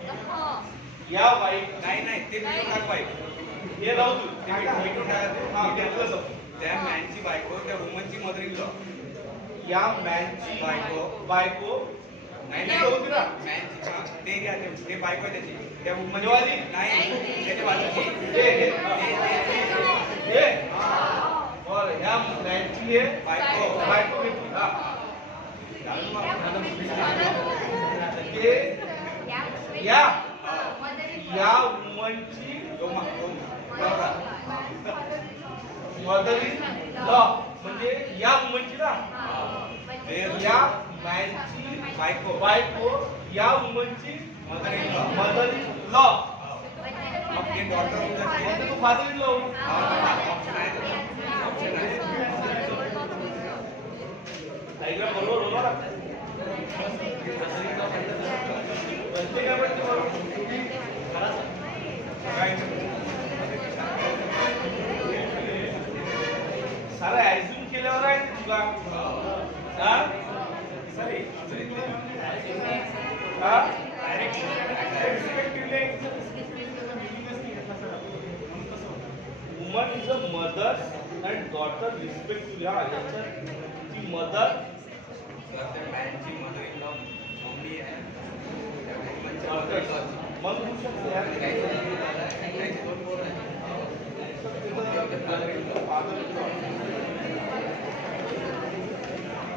या वाईट नाही नाही ते मिटून टाक वाईफ हे राहू दे. ते मिटून टाका हा घेतलं जाऊ. त्या मॅनची बायको त्या वुमनची मदर इन लॉ या मॅनची बायको. बायको नाही नाही होती ना मॅनची ते घ्या ते बायको आहे त्याची त्या वुमन देवाली? नाही त्याच्या बाजूची हे बरं ह्या मॅनची आहे बायको बायको घेतली. हा हे या या वुमनची मदर इन लॉ म्हणजे या वुमनची ना या मॅनची बायको बायको या वुमनची mother in law mother in law मग ते डॉक्टर होऊन जाते तू फादर इन लॉ ऑप्शन आहे ऑप्शन आहे डायग्राम बरोबर होणार बनते का बनते बरोबर काय सारा ऍझ्युम केल्यावर आहे ते तुला हा हा woman is a mother and daughter respective हा याच्यात ती मदर तर त्या मॅनची मदर इन लॉ मम्मी आहे त्या वुमनच्या मदर इन लॉ मग होऊ शकते यार दोन पोर आहेत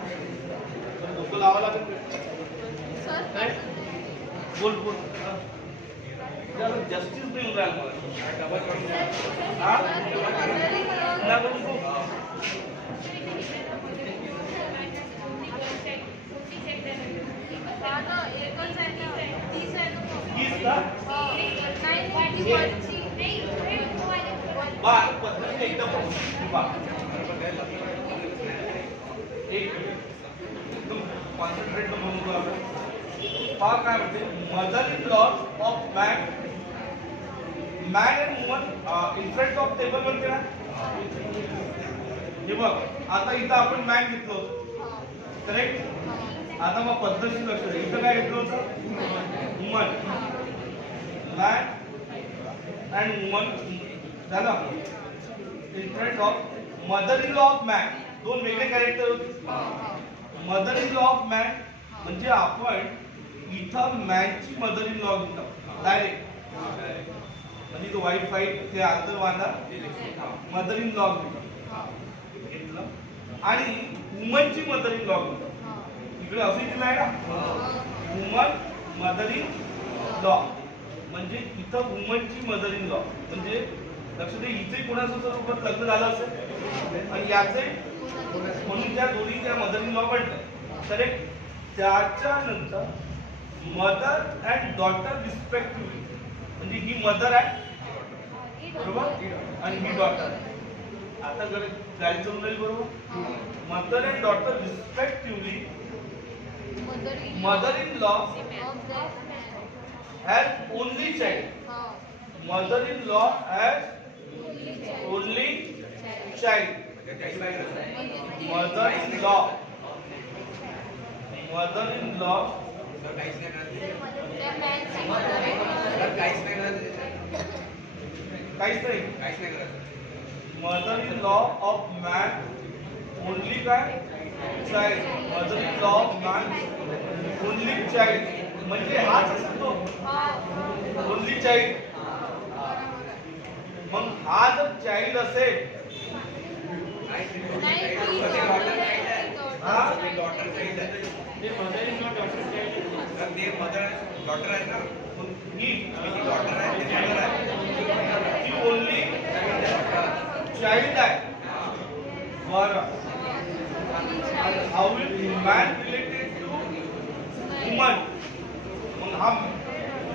डोकं लावा लागेल सर बोल बोल जस्टिस मिळून राहील मला डबल करून हा मदर इन लॉ ना करून तू हा ना एकच आहे ना 30 आहे ना हीच का नाही वरची बा पद्धतीने एकदम बा एक एकदम कॉन्सन्ट्रेट म्हणून बघू आपण पहा काय म्हणते mother in law of man and woman in front of table म्हणते ना हे बघ आता इथं आपण मॅन घेतलं होतं करेक्ट आता मग पद्धतशीर लक्ष द्या इथं काय घेतलं होतं वुमन मॅन अँड वुमन झालं in front of mother in law of man दोन वेगळे कॅरेक्टर होते mother in law of man म्हणजे आपण इथं मॅनची मदर इन लॉ घेतो डायरेक्ट म्हणजे तो वाईट फाईट ते आंतर वांदा मदर इन लॉ घेतलं आणि वुमनची मदर इन लॉ घेतलं इकडे असं दिलं आहे ना वुमन मदर इन लॉ म्हणजे इथं वुमनची मदर इन लॉ म्हणजे लक्ष दे इथे कोणाचं सोबत लग्न झालं असेल आणि याचे म्हणून त्या दोन्ही त्या मदर इन लॉ बनतात करेक्ट त्याच्यानंतर मदर अँड डॉटर रिस्पेक्टिव्हली म्हणजे ही मदर आहे बरोबर आणि ही डॉटर आता गाडी चालून राहील बरोबर mother and daughter respectively mother in law has only child mother in law has only child mother in law काहीच नाही काहीच नाही करायचं mother in law of man only काय child mother in law of man only child म्हणजे हाच असतो only child मग हा जर चाइल्ड असेल हा डॉटर चाइल्ड आहे ते मदर डॉटर आहे ना ही ओनली चाइल्ड आहे. बरं. How will man related to woman. मग हा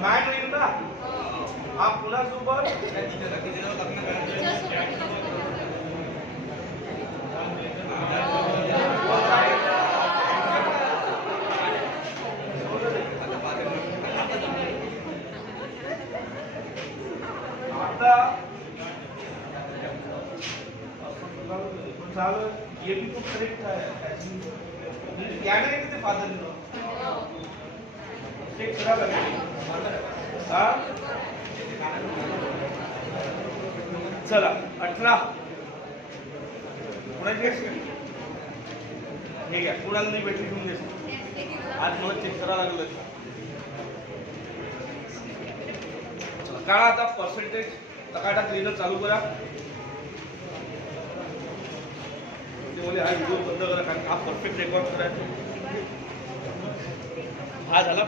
मॅन होईल ना. हा कुणासोबत आता झालं. ये भी तो करेक्ट आहे. याने किती फादर चेक करा लागेल. हा चला 18 कुणाची ठीक आहे. कुणाला नाही भेटली घेऊन देतो. आज मला चेक करावं लागलं. काढा आता पर्सेंटेज टकाटक लिहिणं चालू करा. ते बोले हा व्हिडिओ बंद करा कारण हा परफेक्ट रेकॉर्ड करायचा. हा झाला.